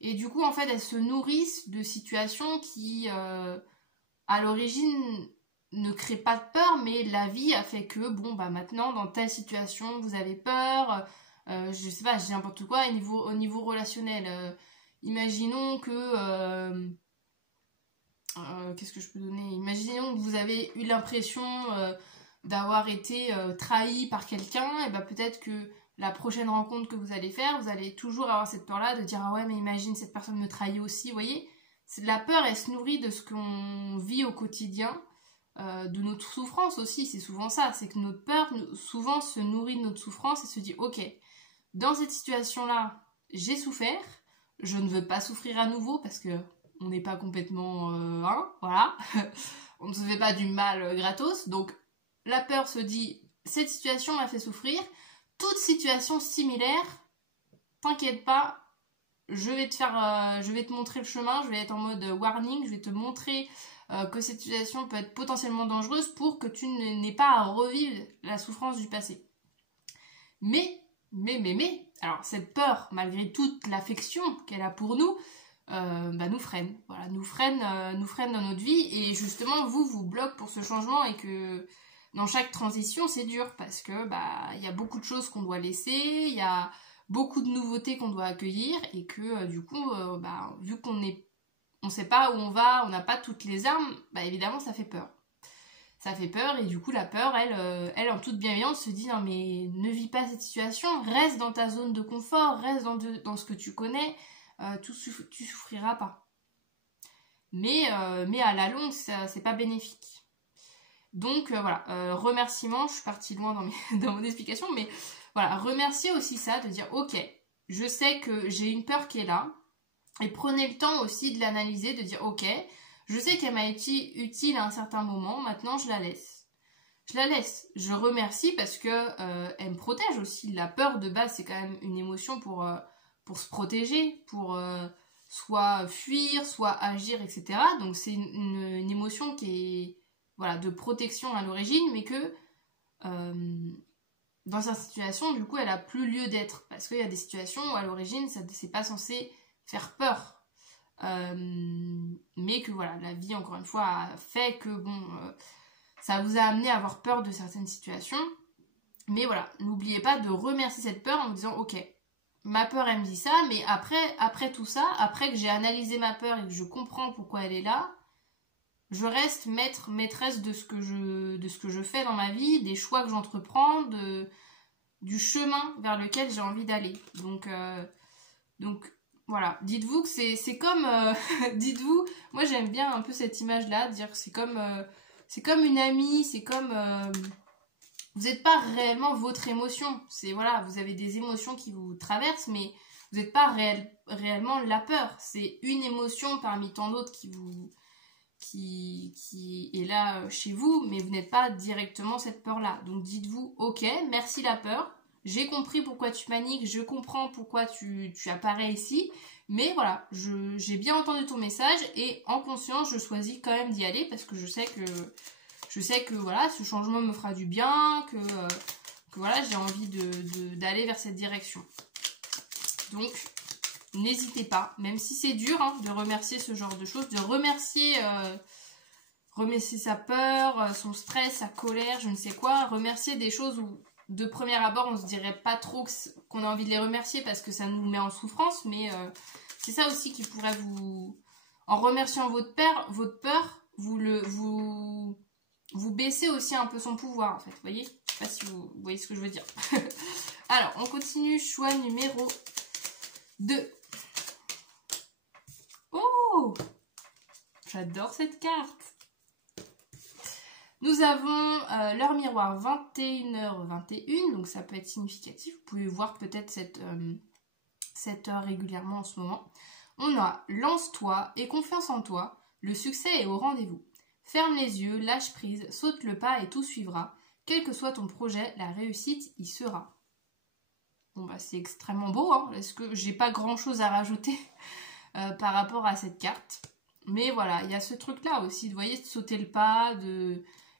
Et du coup, en fait, elles se nourrissent de situations qui, à l'origine, ne créent pas de peur, mais la vie a fait que, bon, bah maintenant, dans telle situation, vous avez peur, je sais pas, je dis n'importe quoi, au niveau relationnel. Imaginons que... qu'est-ce que je peux donner ? Imaginons que vous avez eu l'impression d'avoir été trahi par quelqu'un, et ben peut-être que la prochaine rencontre que vous allez faire, vous allez toujours avoir cette peur-là de dire « Ah ouais, mais imagine, cette personne me trahit aussi », vous voyez ? La peur, elle se nourrit de ce qu'on vit au quotidien, de notre souffrance aussi, c'est souvent ça, c'est que notre peur souvent se nourrit de notre souffrance et se dit « Ok, dans cette situation-là, j'ai souffert, je ne veux pas souffrir à nouveau parce que on n'est pas complètement... voilà, on ne se fait pas du mal gratos, donc la peur se dit « Cette situation m'a fait souffrir, toute situation similaire, t'inquiète pas, je vais te montrer le chemin, je vais être en mode warning, je vais te montrer que cette situation peut être potentiellement dangereuse pour que tu n'aies pas à revivre la souffrance du passé. » Mais, alors cette peur, malgré toute l'affection qu'elle a pour nous, nous freine. Voilà, nous freine dans notre vie et justement vous bloque pour ce changement et que dans chaque transition c'est dur parce que il y a beaucoup de choses qu'on doit laisser, il y a beaucoup de nouveautés qu'on doit accueillir et que du coup vu qu'on ne sait pas où on va, on n'a pas toutes les armes, évidemment ça fait peur. ça fait peur, et du coup la peur, elle en toute bienveillance se dit non mais ne vis pas cette situation, reste dans ta zone de confort, reste dans ce que tu connais, tu souffriras pas. Mais à la longue, c'est pas bénéfique. Donc voilà, remerciement, je suis partie loin dans mon explication, mais voilà, remercier aussi ça, de dire ok, je sais que j'ai une peur qui est là, et prenez le temps aussi de l'analyser, de dire ok, je sais qu'elle m'a été utile à un certain moment, maintenant je la laisse. Je la laisse, je remercie parce que elle me protège aussi. La peur de base, c'est quand même une émotion pour se protéger, pour soit fuir, soit agir, etc. Donc c'est une émotion qui est voilà, de protection à l'origine, mais que dans sa situation, du coup, elle a plus lieu d'être. Parce qu'il y a des situations où à l'origine, c'est pas censé faire peur. Mais que voilà, la vie encore une fois a fait que bon, ça vous a amené à avoir peur de certaines situations, mais voilà, n'oubliez pas de remercier cette peur en vous disant ok, ma peur elle me dit ça, mais après tout ça, après que j'ai analysé ma peur et que je comprends pourquoi elle est là, je reste maîtresse de ce que je fais dans ma vie, des choix que j'entreprends, du chemin vers lequel j'ai envie d'aller. Donc voilà, dites-vous que c'est comme... dites-vous, moi j'aime bien un peu cette image-là, dire que c'est comme une amie, c'est comme... vous n'êtes pas réellement votre émotion. C'est voilà, vous avez des émotions qui vous traversent, mais vous n'êtes pas réellement la peur. C'est une émotion parmi tant d'autres qui est là chez vous, mais vous n'êtes pas directement cette peur-là. Donc dites-vous, ok, merci la peur. J'ai compris pourquoi tu paniques, je comprends pourquoi tu apparais ici, mais voilà, j'ai bien entendu ton message et en conscience, je choisis quand même d'y aller parce que je sais que voilà, ce changement me fera du bien, que voilà, j'ai envie d'aller vers cette direction. Donc, n'hésitez pas, même si c'est dur hein, de remercier ce genre de choses, de remercier sa peur, son stress, sa colère, je ne sais quoi, remercier des choses où de premier abord, on se dirait pas trop qu'on a envie de les remercier parce que ça nous met en souffrance, mais c'est ça aussi qui pourrait vous... En remerciant votre peur, vous baissez aussi un peu son pouvoir, en fait, vous voyez? Je sais pas si vous voyez ce que je veux dire. Alors, on continue, choix numéro 2. Oh! J'adore cette carte! Nous avons l'heure miroir 21h21, donc ça peut être significatif. Vous pouvez voir peut-être cette heure régulièrement en ce moment. On a lance-toi et confiance en toi, le succès est au rendez-vous. Ferme les yeux, lâche prise, saute le pas et tout suivra. Quel que soit ton projet, la réussite y sera. Bon bah c'est extrêmement beau, hein. Est-ce que j'ai pas grand chose à rajouter par rapport à cette carte. Mais voilà, il y a ce truc-là aussi, vous voyez, de sauter le pas,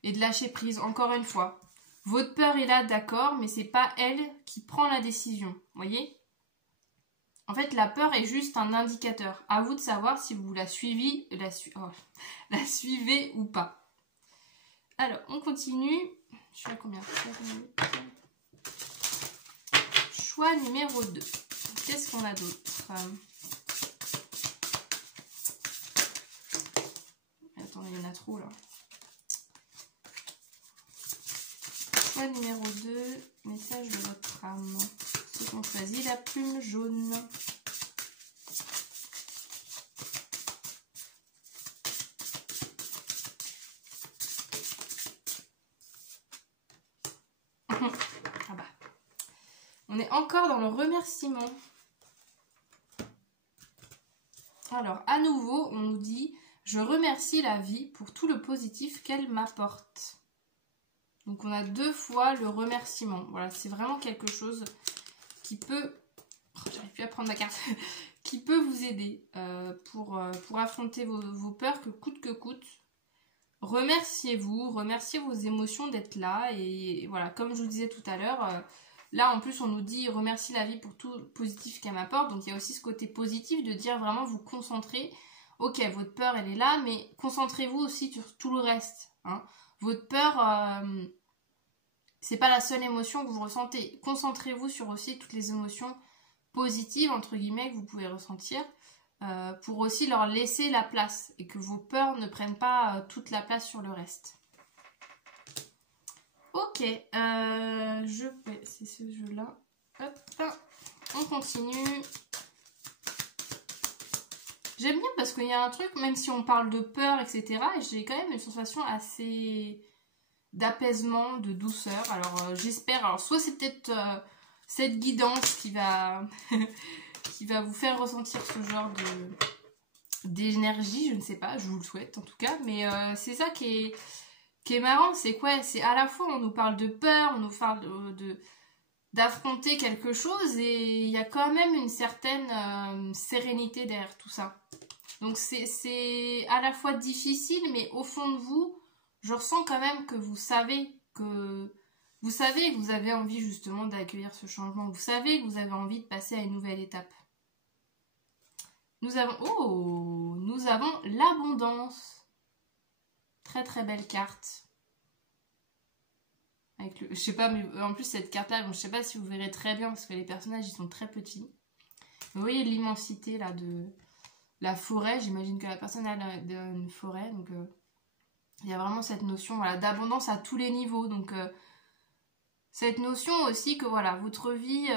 et de lâcher prise, encore une fois. Votre peur est là, d'accord, mais c'est pas elle qui prend la décision, voyez? En fait, la peur est juste un indicateur. À vous de savoir si vous la suivez ou pas. Alors, on continue. Je suis à combien? Choix numéro 2. Qu'est-ce qu'on a d'autre? Attendez, il y en a trop là. Choix numéro 2, message de votre âme. Ceux qui ont choisi la plume jaune. Ah bah. On est encore dans le remerciement. Alors, à nouveau, on nous dit « Je remercie la vie pour tout le positif qu'elle m'apporte ». Donc on a 2 fois le remerciement. Voilà, c'est vraiment quelque chose qui peut... Oh, j'arrive plus à prendre ma carte. Qui peut vous aider pour affronter vos peurs que coûte. Remerciez-vous, remerciez vos émotions d'être là. Et voilà, comme je vous disais tout à l'heure, là en plus on nous dit remercie la vie pour tout le positif qu'elle m'apporte. Donc il y a aussi ce côté positif de dire vraiment vous concentrer. Ok, votre peur elle est là, mais concentrez-vous aussi sur tout le reste. Hein. Votre peur, c'est pas la seule émotion que vous ressentez. Concentrez-vous sur aussi toutes les émotions positives, entre guillemets, que vous pouvez ressentir, pour aussi leur laisser la place et que vos peurs ne prennent pas toute la place sur le reste. Ok, c'est ce jeu-là. Hop, on continue. J'aime bien parce qu'il y a un truc, même si on parle de peur, etc., j'ai quand même une sensation assez d'apaisement, de douceur. Alors j'espère, alors soit c'est peut-être cette guidance qui va qui va vous faire ressentir ce genre d'énergie, je ne sais pas, je vous le souhaite en tout cas, mais c'est ça qui est marrant, c'est quoi? C'est à la fois on nous parle de peur, on nous parle d'affronter quelque chose et il y a quand même une certaine sérénité derrière tout ça. Donc c'est à la fois difficile, mais au fond de vous, je ressens quand même que vous savez que vous avez envie justement d'accueillir ce changement. Vous savez que vous avez envie de passer à une nouvelle étape. Nous avons l'abondance. Très très belle carte. Avec je sais pas, mais en plus cette carte-là, bon, je sais pas si vous verrez très bien parce que les personnages ils sont très petits. Vous voyez l'immensité là de la forêt, j'imagine que la personne a une forêt, donc il y a vraiment cette notion voilà, d'abondance à tous les niveaux. Donc cette notion aussi que voilà, votre vie,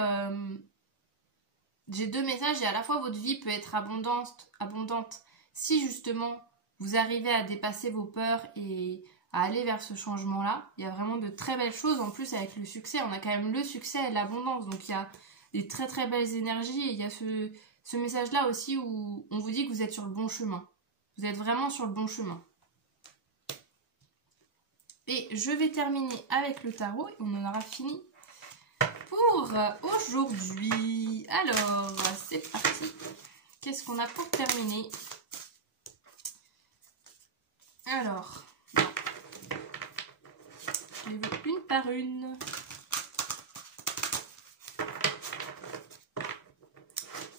j'ai deux messages, et à la fois votre vie peut être abondante si justement vous arrivez à dépasser vos peurs et à aller vers ce changement-là. Il y a vraiment de très belles choses, en plus avec le succès, on a quand même le succès et l'abondance, donc il y a des très très belles énergies, et il y a ce message-là aussi où on vous dit que vous êtes sur le bon chemin. Vous êtes vraiment sur le bon chemin. Et je vais terminer avec le tarot et on en aura fini pour aujourd'hui. Alors, c'est parti. Qu'est-ce qu'on a pour terminer? Alors, je les veux une par une.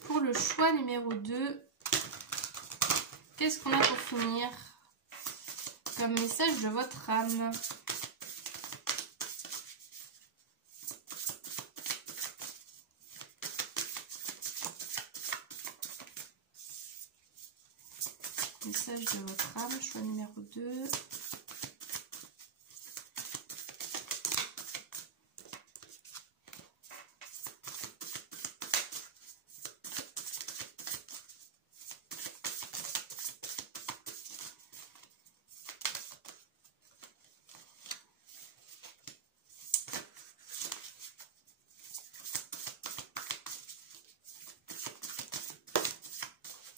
Pour le choix numéro 2, qu'est-ce qu'on a pour finir comme message de votre âme? Message de votre âme, choix numéro 2.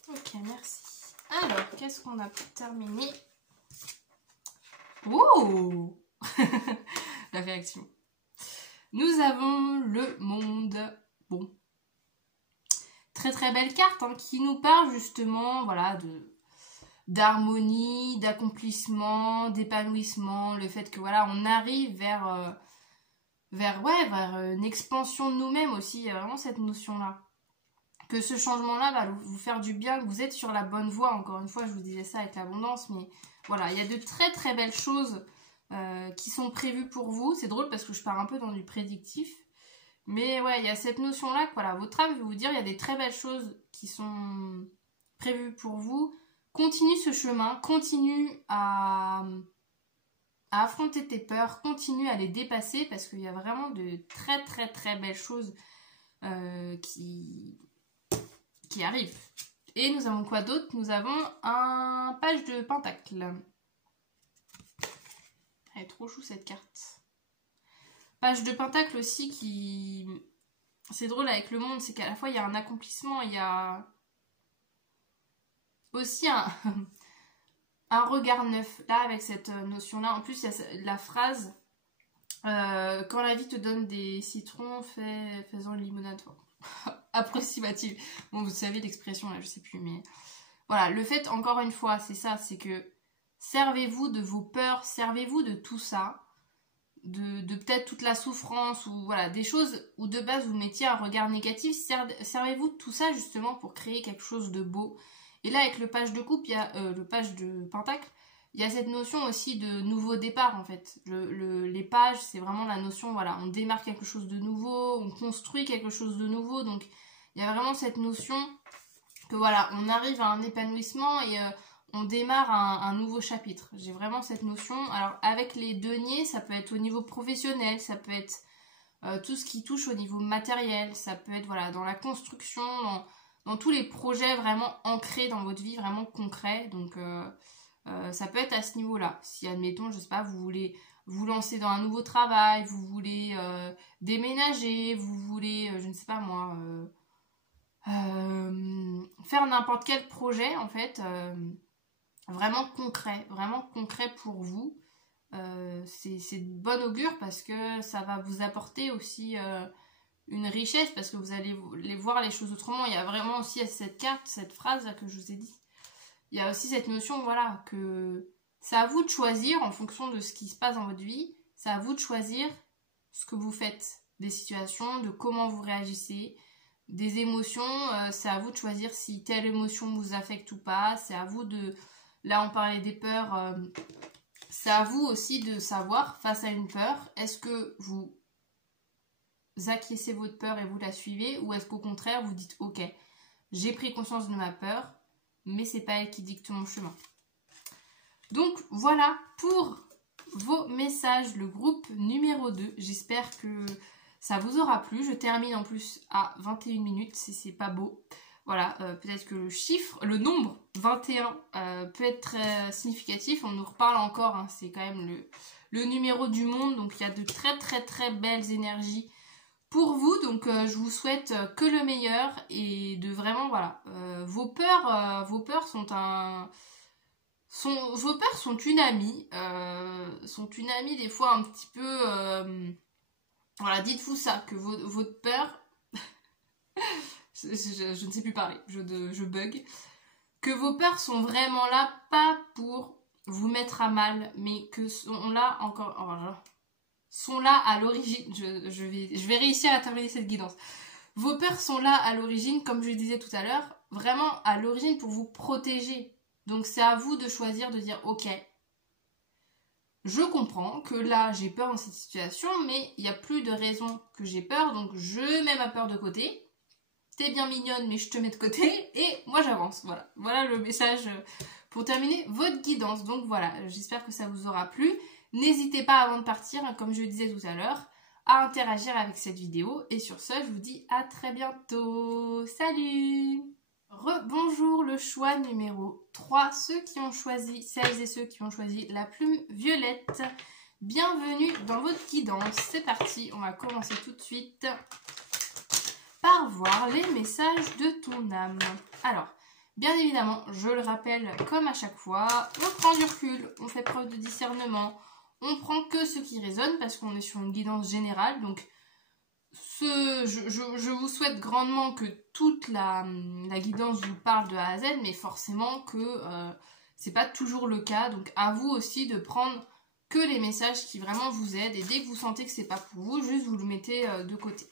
Ok, merci. Alors, qu'est-ce qu'on a pour terminer? Oh la réaction. Nous avons le monde. Bon. Très très belle carte hein, qui nous parle justement voilà, d'harmonie, d'accomplissement, d'épanouissement. Le fait que voilà, on arrive vers une expansion de nous-mêmes aussi. Il y a vraiment cette notion-là. Que ce changement-là va vous faire du bien, que vous êtes sur la bonne voie. Encore une fois, je vous disais ça avec l'abondance, mais voilà, il y a de très très belles choses qui sont prévues pour vous. C'est drôle parce que je pars un peu dans du prédictif, mais ouais, il y a cette notion-là que voilà, votre âme veut vous dire, il y a des très belles choses qui sont prévues pour vous. Continue ce chemin, continue à affronter tes peurs, continue à les dépasser parce qu'il y a vraiment de très très très belles choses qui arrive. Et nous avons quoi d'autre? Nous avons un page de pentacle. Elle est trop chou cette carte. Page de pentacle aussi qui... C'est drôle avec le monde, c'est qu'à la fois il y a un accomplissement, il y a aussi un regard neuf. Là avec cette notion-là, en plus il y a la phrase quand la vie te donne des citrons, fais-en une limonade. Approximative. Bon, vous savez l'expression là, je sais plus, mais voilà, le fait, encore une fois, c'est ça, c'est que servez-vous de vos peurs, servez-vous de tout ça, de peut-être toute la souffrance, ou voilà, des choses où de base vous mettiez un regard négatif, servez-vous de tout ça justement pour créer quelque chose de beau. Et là, avec le page de coupe, il y a le page de pentacle, il y a cette notion aussi de nouveau départ en fait. Les pages, c'est vraiment la notion, voilà, on démarre quelque chose de nouveau, on construit quelque chose de nouveau. Donc il y a vraiment cette notion que voilà, on arrive à un épanouissement et on démarre un nouveau chapitre. J'ai vraiment cette notion. Alors avec les deniers, ça peut être au niveau professionnel, ça peut être tout ce qui touche au niveau matériel, ça peut être voilà, dans la construction, dans tous les projets vraiment ancrés dans votre vie, vraiment concrets. Donc ça peut être à ce niveau-là. Si admettons, je sais pas, vous voulez vous lancer dans un nouveau travail, vous voulez déménager, vous voulez, je ne sais pas moi, faire n'importe quel projet en fait, vraiment concret pour vous. C'est de bon augure parce que ça va vous apporter aussi une richesse, parce que vous allez voir les choses autrement. Il y a vraiment aussi cette carte, cette phrase là que je vous ai dit, il y a aussi cette notion, voilà, que c'est à vous de choisir en fonction de ce qui se passe dans votre vie, c'est à vous de choisir ce que vous faites, des situations, de comment vous réagissez, des émotions, c'est à vous de choisir si telle émotion vous affecte ou pas, c'est à vous de, là on parlait des peurs, c'est à vous aussi de savoir, face à une peur, est-ce que vous acquiescez votre peur et vous la suivez, ou est-ce qu'au contraire vous dites ok, j'ai pris conscience de ma peur, mais c'est pas elle qui dicte mon chemin. Donc voilà pour vos messages, le groupe numéro 2. J'espère que ça vous aura plu. Je termine en plus à 21 minutes, si c'est pas beau. Voilà, peut-être que le chiffre, le nombre 21 peut être très significatif. On nous reparle encore, hein, c'est quand même le numéro du monde. Donc il y a de très belles énergies pour vous. Donc je vous souhaite que le meilleur et de vraiment, voilà, vos peurs sont vos peurs sont une amie, des fois un petit peu, voilà, dites-vous ça, que votre peur, je ne sais plus parler, je bug, que vos peurs sont vraiment là, pas pour vous mettre à mal, mais que sont là encore, oh là là, sont là à l'origine, je vais réussir à terminer cette guidance. Vos peurs sont là à l'origine, comme je le disais tout à l'heure, vraiment à l'origine pour vous protéger. Donc c'est à vous de choisir, de dire ok, je comprends que là j'ai peur dans cette situation, mais il n'y a plus de raison que j'ai peur, donc je mets ma peur de côté. T'es bien mignonne, mais je te mets de côté et moi j'avance. Voilà le message pour terminer votre guidance. Donc voilà, j'espère que ça vous aura plu. N'hésitez pas avant de partir, comme je le disais tout à l'heure, à interagir avec cette vidéo. Et sur ce, je vous dis à très bientôt. Salut! Rebonjour, le choix numéro 3, celles et ceux qui ont choisi la plume violette. Bienvenue dans votre guidance. C'est parti, on va commencer tout de suite par voir les messages de ton âme. Alors, bien évidemment, je le rappelle comme à chaque fois, on prend du recul, on fait preuve de discernement, on prend que ce qui résonne parce qu'on est sur une guidance générale. Donc, je vous souhaite grandement que toute la guidance vous parle de A à Z, mais forcément que c'est pas toujours le cas. Donc, à vous aussi de prendre que les messages qui vraiment vous aident. Et dès que vous sentez que c'est pas pour vous, juste vous le mettez de côté.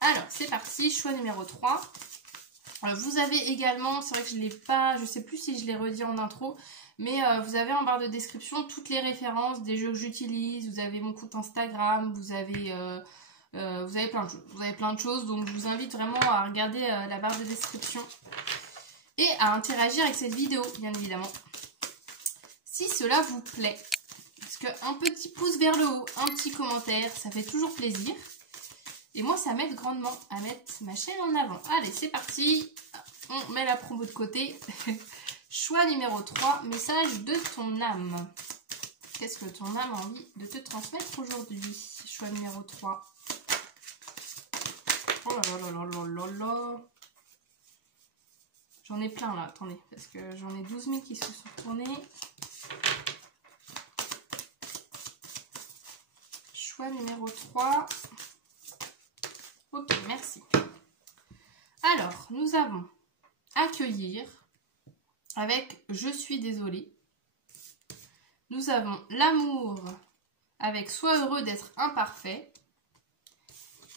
Alors, c'est parti, choix numéro 3. Vous avez également, c'est vrai que je l'ai pas, je sais plus si je l'ai redit en intro, mais vous avez en barre de description toutes les références des jeux que j'utilise. Vous avez mon compte Instagram, vous avez plein de choses. Vous avez plein de choses, donc je vous invite vraiment à regarder la barre de description et à interagir avec cette vidéo, bien évidemment. Si cela vous plaît, parce qu'un petit pouce vers le haut, un petit commentaire, ça fait toujours plaisir. Et moi, ça m'aide grandement à mettre ma chaîne en avant. Allez, c'est parti. On met la promo de côté. Choix numéro 3, message de ton âme. Qu'est-ce que ton âme a envie de te transmettre aujourd'hui? Choix numéro 3. Oh là là là là là là. J'en ai plein là, attendez, parce que j'en ai 12 000 qui se sont tournés. Choix numéro 3. Ok, merci. Alors, nous avons accueillir avec je suis désolée. Nous avons l'amour avec sois heureux d'être imparfait.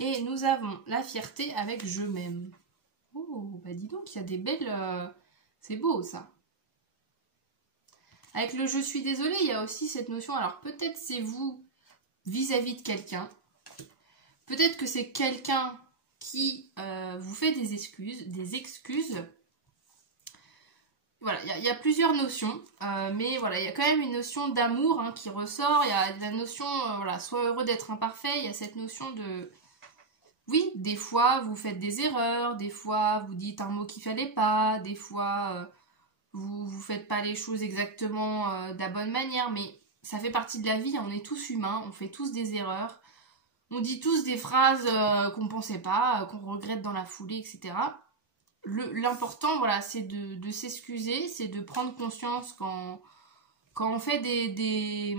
Et nous avons la fierté avec je m'aime. Oh, bah dis donc, il y a des belles... C'est beau ça. Avec le je suis désolée, il y a aussi cette notion, alors peut-être c'est vous vis-à-vis de quelqu'un. Peut-être que c'est quelqu'un qui vous fait des excuses. voilà, il y a plusieurs notions, mais voilà, il y a quand même une notion d'amour hein, qui ressort. Il y a la notion, voilà, sois heureux d'être imparfait. Il y a cette notion de, oui, des fois vous faites des erreurs, des fois vous dites un mot qu'il fallait pas, des fois vous faites pas les choses exactement de la bonne manière, mais ça fait partie de la vie. On est tous humains, on fait tous des erreurs, on dit tous des phrases qu'on pensait pas, qu'on regrette dans la foulée, etc. L'important, voilà, c'est de s'excuser, c'est de prendre conscience quand on fait des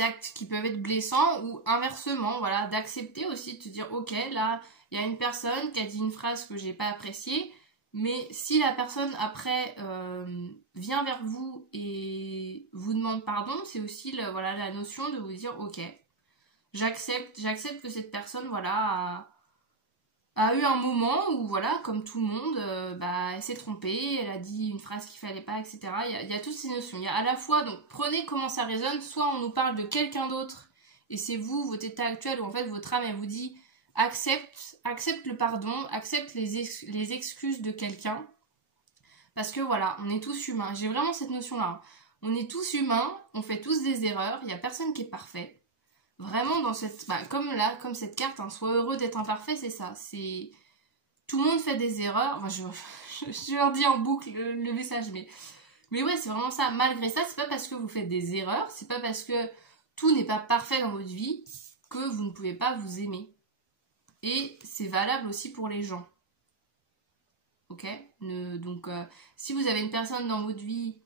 actes qui peuvent être blessants ou inversement, voilà, d'accepter aussi, de se dire, ok, là, il y a une personne qui a dit une phrase que j'ai pas appréciée, mais si la personne après vient vers vous et vous demande pardon, c'est aussi voilà, la notion de vous dire, ok, j'accepte que cette personne, voilà, a eu un moment où, voilà, comme tout le monde, elle s'est trompée, elle a dit une phrase qu'il fallait pas, etc. Il y a toutes ces notions. Il y a à la fois, donc prenez comment ça résonne, soit on nous parle de quelqu'un d'autre, et c'est vous, votre état actuel, où en fait votre âme, elle vous dit, accepte le pardon, accepte les excuses de quelqu'un, parce que voilà, on est tous humains. J'ai vraiment cette notion-là. On est tous humains, on fait tous des erreurs, il n'y a personne qui est parfait. Vraiment dans cette... comme cette carte, hein, sois heureux d'être imparfait, c'est ça. C'est... Tout le monde fait des erreurs. Enfin, je leur dis en boucle le message, mais ouais, c'est vraiment ça. Malgré ça, c'est pas parce que vous faites des erreurs, c'est pas parce que tout n'est pas parfait dans votre vie que vous ne pouvez pas vous aimer. Et c'est valable aussi pour les gens. Ok ? Donc, si vous avez une personne dans votre vie,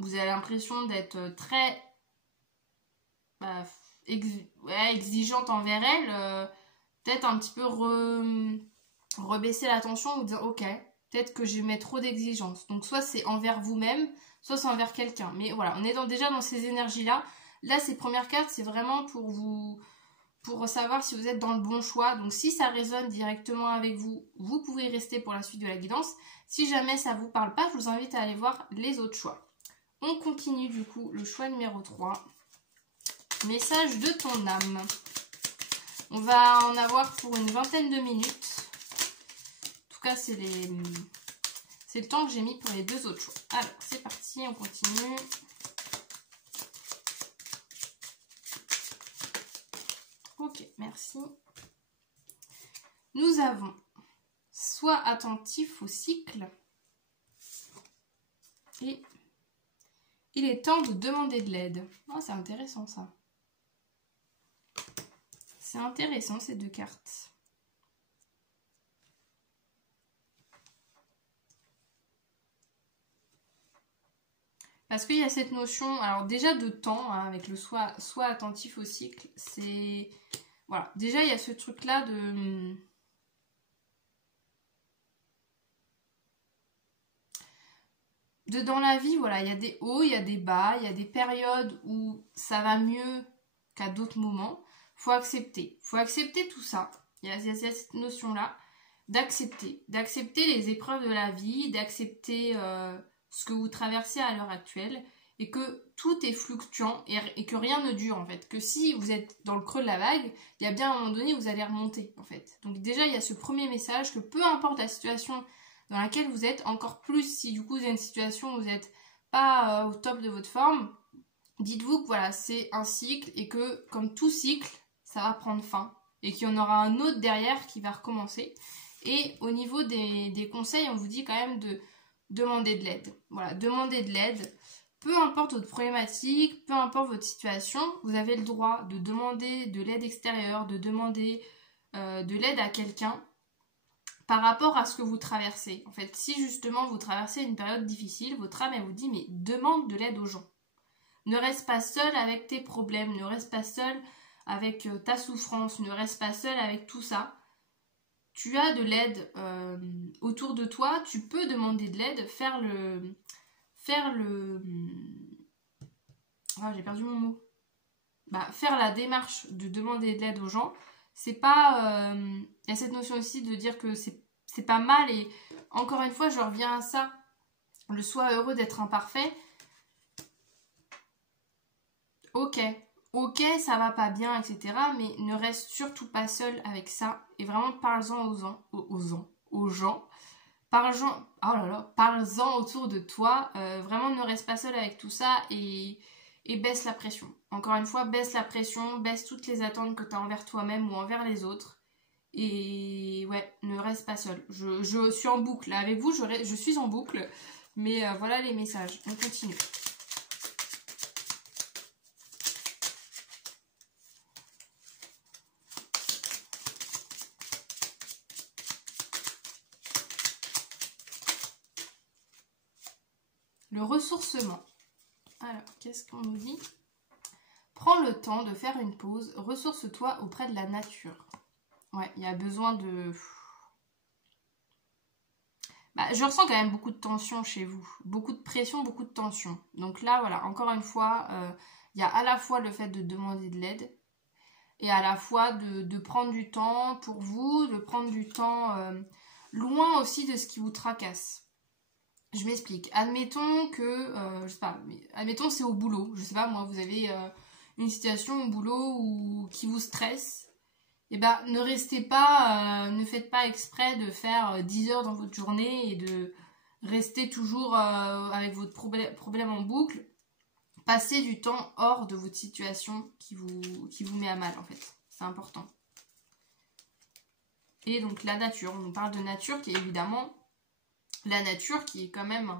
vous avez l'impression d'être très... exigeante envers elle, peut-être un petit peu rebaisser la tension, vous dire ok, peut-être que je mets trop d'exigences. Donc soit c'est envers vous-même, soit c'est envers quelqu'un. Mais voilà, on est déjà dans ces énergies-là. Là, ces premières cartes, c'est vraiment pour savoir si vous êtes dans le bon choix. Donc si ça résonne directement avec vous, vous pouvez rester pour la suite de la guidance. Si jamais ça vous parle pas, je vous invite à aller voir les autres choix. On continue du coup le choix numéro 3. Message de ton âme. On va en avoir pour une vingtaine de minutes. En tout cas, c'est le temps que j'ai mis pour les deux autres choix. Alors, c'est parti, on continue. Ok, merci. Nous avons sois attentif au cycle. Et il est temps de demander de l'aide. Oh, c'est intéressant ça. C'est intéressant ces deux cartes. Parce qu'il y a cette notion, alors déjà de temps, hein, avec le sois attentif au cycle, c'est... Voilà, déjà il y a ce truc-là de... Dans la vie, voilà, il y a des hauts, il y a des bas, il y a des périodes où ça va mieux qu'à d'autres moments. Faut accepter tout ça. Il y a cette notion-là d'accepter les épreuves de la vie, d'accepter ce que vous traversez à l'heure actuelle et que tout est fluctuant et que rien ne dure en fait. Que si vous êtes dans le creux de la vague, il y a bien un moment donné où vous allez remonter en fait. Donc déjà, il y a ce premier message que peu importe la situation dans laquelle vous êtes, encore plus si du coup vous avez une situation où vous n'êtes pas au top de votre forme, dites-vous que voilà, c'est un cycle et que comme tout cycle, ça va prendre fin et qu'il y en aura un autre derrière qui va recommencer. Et au niveau des conseils, on vous dit quand même de demander de l'aide. Voilà, demandez de l'aide. Peu importe votre problématique, peu importe votre situation, vous avez le droit de demander de l'aide extérieure, de demander de l'aide à quelqu'un par rapport à ce que vous traversez. En fait, si justement vous traversez une période difficile, votre âme elle vous dit mais demande de l'aide aux gens. Ne reste pas seul avec tes problèmes, ne reste pas seul avec ta souffrance, ne reste pas seul avec tout ça. Tu as de l'aide autour de toi, tu peux demander de l'aide, j'ai perdu mon mot. Faire la démarche de demander de l'aide aux gens, c'est pas... Il y a cette notion aussi de dire que c'est pas mal et encore une fois, je reviens à ça. Le sois heureux d'être imparfait. Ok, ça va pas bien, etc. Mais ne reste surtout pas seul avec ça. Et vraiment, parle-en aux gens. parle-en autour de toi. Vraiment, ne reste pas seul avec tout ça et baisse la pression. Encore une fois, baisse la pression, baisse toutes les attentes que tu as envers toi-même ou envers les autres. Et ouais, ne reste pas seul. Je suis en boucle. Là, avec vous, je suis en boucle. Mais voilà les messages. On continue. Le ressourcement. Alors, qu'est-ce qu'on nous dit? Prends le temps de faire une pause. Ressource-toi auprès de la nature. Ouais, il y a besoin de... je ressens quand même beaucoup de tension chez vous. Beaucoup de pression, beaucoup de tension. Donc là, voilà, encore une fois, il y a à la fois le fait de demander de l'aide et à la fois de prendre du temps pour vous, de prendre du temps loin aussi de ce qui vous tracasse. Je m'explique. Admettons que, je sais pas, admettons c'est au boulot. Je sais pas, moi, vous avez une situation au boulot qui vous stresse. Eh ben, ne restez pas, ne faites pas exprès de faire 10 heures dans votre journée et de rester toujours avec votre problème en boucle. Passez du temps hors de votre situation qui vous met à mal, en fait. C'est important. Et donc, la nature. On nous parle de nature qui est évidemment... La nature qui est quand même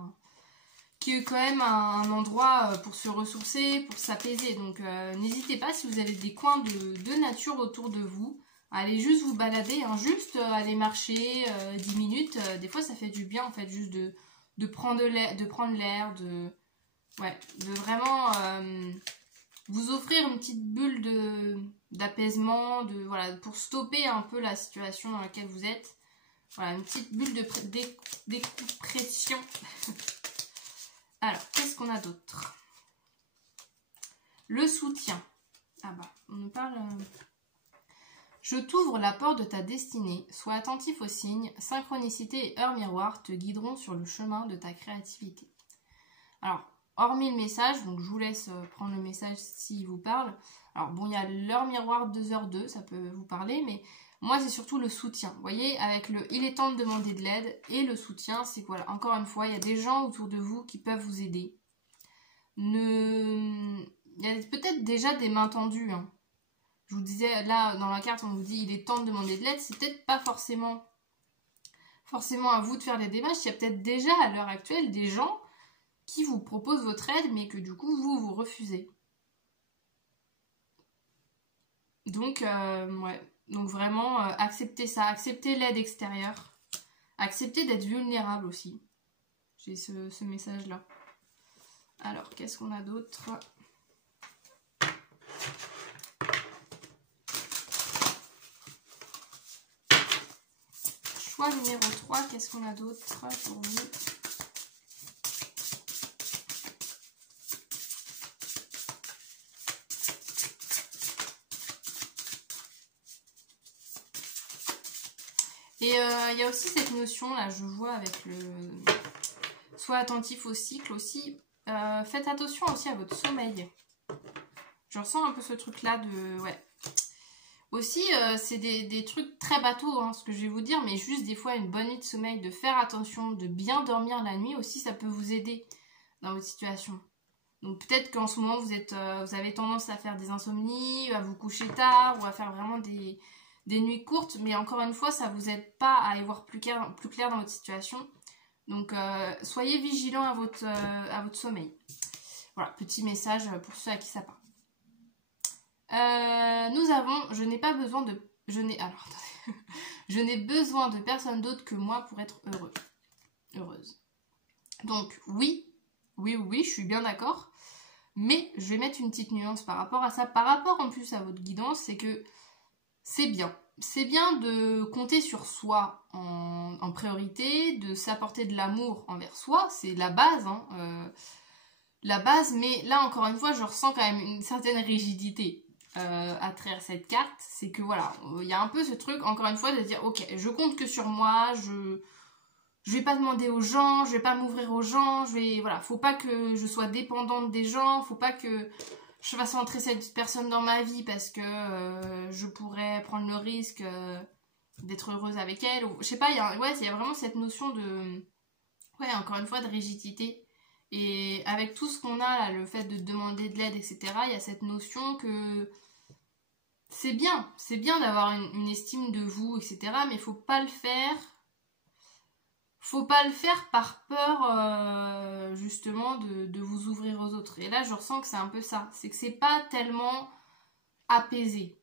un endroit pour se ressourcer, pour s'apaiser. Donc n'hésitez pas si vous avez des coins de nature autour de vous, à aller juste vous balader, hein, juste aller marcher 10 minutes. Des fois ça fait du bien en fait, juste de prendre l'air, de vraiment vous offrir une petite bulle d'apaisement, voilà, pour stopper un peu la situation dans laquelle vous êtes. Voilà, une petite bulle de décompression. Alors, qu'est-ce qu'on a d'autre? Le soutien. Ah bah, on nous parle... Je t'ouvre la porte de ta destinée. Sois attentif aux signes. Synchronicité et heure miroir te guideront sur le chemin de ta créativité. Alors, hormis le message, donc je vous laisse prendre le message s'il vous parle. Alors bon, il y a l'heure miroir 2h02, ça peut vous parler, mais... Moi, c'est surtout le soutien. Vous voyez, avec le « il est temps de demander de l'aide » et le soutien, c'est que voilà, encore une fois, il y a des gens autour de vous qui peuvent vous aider. Il y a peut-être déjà des mains tendues. Hein. Je vous disais, là, dans la carte, on vous dit « il est temps de demander de l'aide ». C'est peut-être pas forcément à vous de faire les démarches. Il y a peut-être déjà, à l'heure actuelle, des gens qui vous proposent votre aide, mais que du coup, vous refusez. Donc, ouais. Donc vraiment, acceptez ça, acceptez l'aide extérieure, acceptez d'être vulnérable aussi. J'ai ce message-là. Alors, qu'est-ce qu'on a d'autre? Choix numéro 3, qu'est-ce qu'on a d'autre pour vous? Et il y a aussi cette notion, là, je vois avec le... Sois attentif au cycle aussi. Faites attention aussi à votre sommeil. Je ressens un peu ce truc-là de... Ouais. Aussi, c'est des trucs très bateaux, hein, ce que je vais vous dire, mais juste des fois, une bonne nuit de sommeil, de faire attention, de bien dormir la nuit aussi, ça peut vous aider dans votre situation. Donc peut-être qu'en ce moment, vous avez tendance à faire des insomnies, à vous coucher tard, ou à faire vraiment des nuits courtes, mais encore une fois, ça ne vous aide pas à y voir plus clair dans votre situation. Donc, soyez vigilants à votre sommeil. Voilà, petit message pour ceux à qui ça parle. Nous avons, je n'ai pas besoin de... Je n'ai besoin de personne d'autre que moi pour être heureuse. Donc, oui, je suis bien d'accord. Mais je vais mettre une petite nuance par rapport à ça. Par rapport en plus à votre guidance, c'est que c'est bien. C'est bien de compter sur soi en priorité, de s'apporter de l'amour envers soi, c'est la base, hein, la base, mais là encore une fois, je ressens quand même une certaine rigidité à travers cette carte, c'est que voilà, il y a un peu ce truc, encore une fois, de dire ok, je compte que sur moi, je vais pas demander aux gens, je vais pas m'ouvrir aux gens, voilà, faut pas que je sois dépendante des gens, faut pas que je fasse entrer cette personne dans ma vie parce que je pourrais prendre le risque d'être heureuse avec elle. Ou, je sais pas, il y a vraiment cette notion de... Ouais, encore une fois, de rigidité. Et avec tout ce qu'on a, là, le fait de demander de l'aide, etc., il y a cette notion que c'est bien d'avoir une estime de vous, etc., mais faut pas le faire par peur, justement, de vous ouvrir aux autres. Et là, je ressens que c'est un peu ça. C'est que c'est pas tellement apaisé.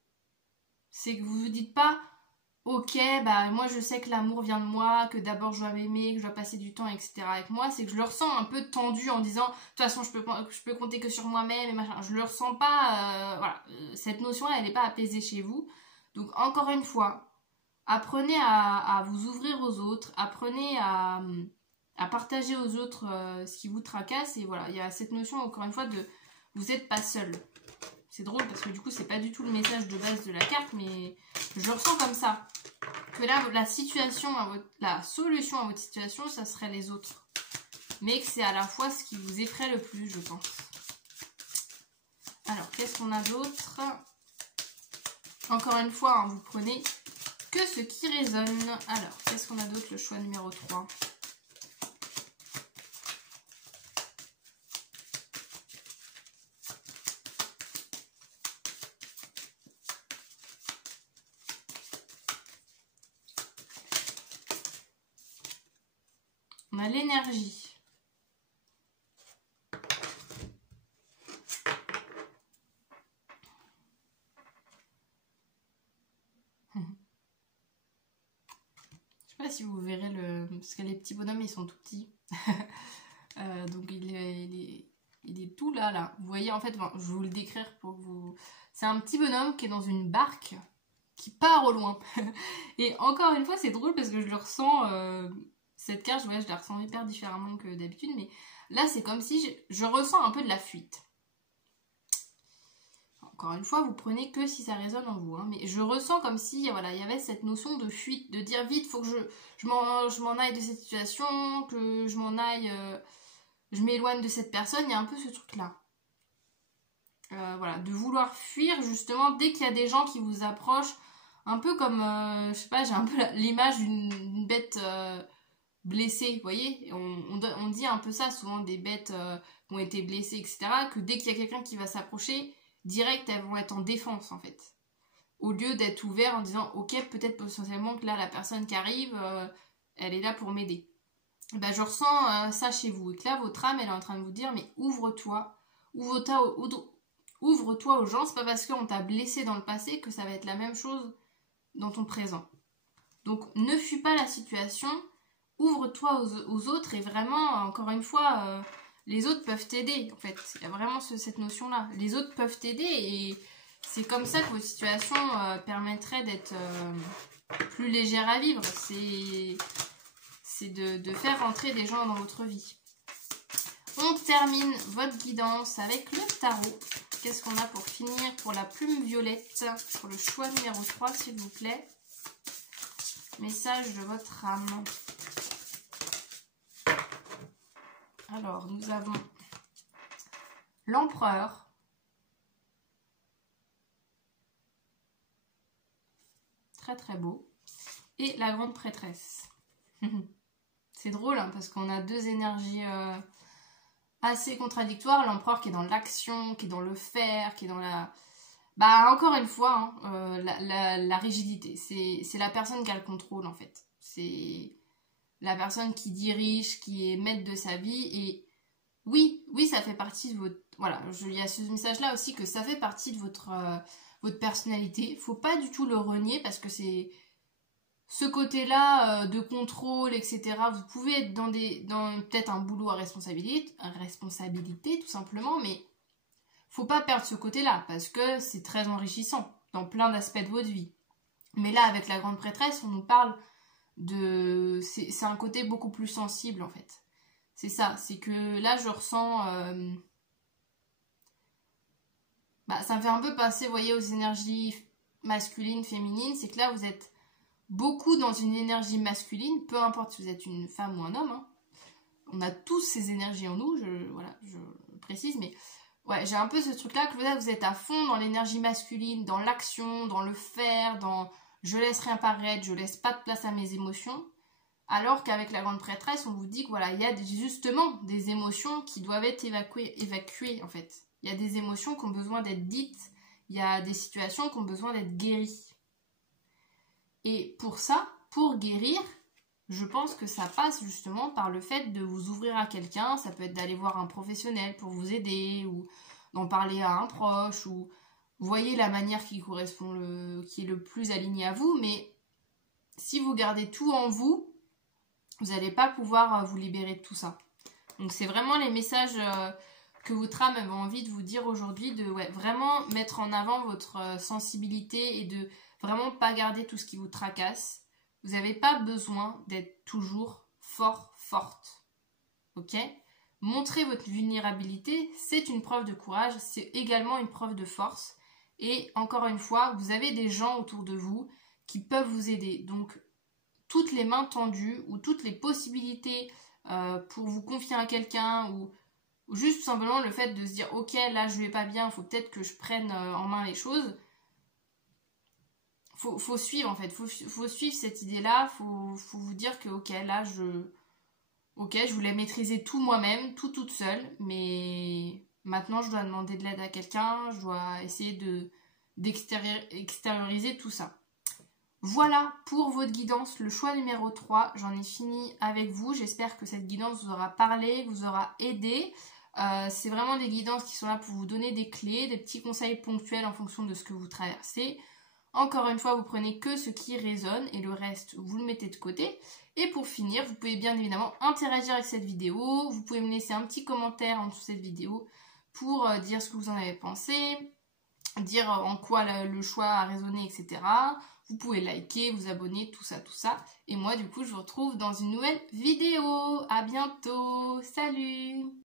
C'est que vous vous dites pas, ok, bah moi je sais que l'amour vient de moi, que d'abord je dois m'aimer, que je dois passer du temps, etc. avec moi. C'est que je le ressens un peu tendu en disant, de toute façon je peux compter que sur moi-même et machin. Je le ressens pas, voilà. Cette notion-là, elle n'est pas apaisée chez vous. Donc encore une fois, apprenez à vous ouvrir aux autres, apprenez à partager aux autres ce qui vous tracasse. Et voilà, il y a cette notion, encore une fois, de vous n'êtes pas seul. C'est drôle parce que du coup, c'est pas du tout le message de base de la carte, mais je le ressens comme ça. Que là, la solution à votre situation, ça serait les autres. Mais que c'est à la fois ce qui vous effraie le plus, je pense. Alors, qu'est-ce qu'on a d'autre? Encore une fois, hein, vous prenez que ce qui résonne. Alors, qu'est-ce qu'on a d'autre? Le choix numéro 3. On a l'énergie. Je sais pas si vous verrez parce que les petits bonhommes ils sont tout petits. Donc il est tout là. Vous voyez en fait, je vais vous le décrire pour vous. C'est un petit bonhomme qui est dans une barque qui part au loin. Et encore une fois c'est drôle parce que je le ressens, cette carte, je la ressens hyper différemment que d'habitude, mais là c'est comme si je ressens un peu de la fuite. Encore une fois, vous prenez que si ça résonne en vous, hein, mais je ressens comme si voilà, il y avait cette notion de fuite, de dire vite, faut que je m'en aille de cette situation, que je m'en aille, je m'éloigne de cette personne, il y a un peu ce truc-là. Voilà, de vouloir fuir justement dès qu'il y a des gens qui vous approchent, un peu comme, je sais pas, j'ai un peu l'image d'une bête blessée, vous voyez, on dit un peu ça, souvent des bêtes qui ont été blessées, etc., que dès qu'il y a quelqu'un qui va s'approcher, direct, elles vont être en défense, en fait. Au lieu d'être ouvert en disant, ok, peut-être potentiellement que là, la personne qui arrive, elle est là pour m'aider. Ben, je ressens ça chez vous. Et que là, votre âme, elle est en train de vous dire, mais ouvre-toi. Ouvre-toi aux gens. C'est pas parce qu'on t'a blessé dans le passé que ça va être la même chose dans ton présent. Donc, ne fuis pas la situation. Ouvre-toi aux autres. Et vraiment, encore une fois... les autres peuvent t'aider, en fait. Il y a vraiment cette notion-là. Les autres peuvent t'aider et c'est comme ça que votre situation permettrait d'être plus légère à vivre. C'est de faire rentrer des gens dans votre vie. On termine votre guidance avec le tarot. Qu'est-ce qu'on a pour finir pour la plume violette? Pour le choix numéro 3, s'il vous plaît. Message de votre âme. Alors, nous avons l'empereur, très très beau, et la grande prêtresse. C'est drôle hein, parce qu'on a deux énergies assez contradictoires. L'empereur qui est dans l'action, qui est dans le faire, qui est dans la... Bah, encore une fois, hein, la rigidité. C'est la personne qui a le contrôle en fait. C'est... la personne qui dirige, qui est maître de sa vie. Et oui, ça fait partie de votre... Voilà, il y a ce message-là aussi que ça fait partie de votre personnalité. Faut pas du tout le renier parce que c'est ce côté-là de contrôle, etc. Vous pouvez être dans peut-être un boulot à responsabilité, tout simplement, mais faut pas perdre ce côté-là parce que c'est très enrichissant dans plein d'aspects de votre vie. Mais là, avec la grande prêtresse, on nous parle c'est un côté beaucoup plus sensible en fait. C'est ça, c'est que là je ressens ça me fait un peu passer, vous voyez, aux énergies masculines, féminines. C'est que là vous êtes beaucoup dans une énergie masculine, peu importe si vous êtes une femme ou un homme, hein. On a tous ces énergies en nous, je précise, mais ouais, j'ai un peu ce truc là que vous êtes à fond dans l'énergie masculine, dans l'action, dans le faire, dans je laisse rien paraître, je laisse pas de place à mes émotions. Alors qu'avec la grande prêtresse, on vous dit que voilà, il y a justement des émotions qui doivent être évacuées en fait. Il y a des émotions qui ont besoin d'être dites, il y a des situations qui ont besoin d'être guéries. Et pour ça, pour guérir, je pense que ça passe justement par le fait de vous ouvrir à quelqu'un. Ça peut être d'aller voir un professionnel pour vous aider, ou d'en parler à un proche, ou vous voyez la manière qui correspond, qui est le plus alignée à vous. Mais si vous gardez tout en vous, vous n'allez pas pouvoir vous libérer de tout ça. Donc c'est vraiment les messages que votre âme avait envie de vous dire aujourd'hui, de vraiment mettre en avant votre sensibilité et de vraiment pas garder tout ce qui vous tracasse. Vous n'avez pas besoin d'être toujours forte. Ok ? Montrer votre vulnérabilité, c'est une preuve de courage, c'est également une preuve de force. Et encore une fois, vous avez des gens autour de vous qui peuvent vous aider. Donc, toutes les mains tendues ou toutes les possibilités pour vous confier à quelqu'un ou juste tout simplement le fait de se dire « Ok, là, je vais pas bien, il faut peut-être que je prenne en main les choses ». Faut suivre en fait, faut suivre cette idée-là, faut vous dire que ok, là je voulais maîtriser tout moi-même, tout toute seule, mais maintenant je dois demander de l'aide à quelqu'un, je dois essayer d'extérioriser tout ça. Voilà pour votre guidance, le choix numéro 3, j'en ai fini avec vous, j'espère que cette guidance vous aura parlé, vous aura aidé. C'est vraiment des guidances qui sont là pour vous donner des clés, des petits conseils ponctuels en fonction de ce que vous traversez. Encore une fois, vous prenez que ce qui résonne et le reste, vous le mettez de côté. Et pour finir, vous pouvez bien évidemment interagir avec cette vidéo. Vous pouvez me laisser un petit commentaire en dessous de cette vidéo pour dire ce que vous en avez pensé, dire en quoi le choix a résonné, etc. Vous pouvez liker, vous abonner, tout ça. Et moi, du coup, je vous retrouve dans une nouvelle vidéo. À bientôt. Salut!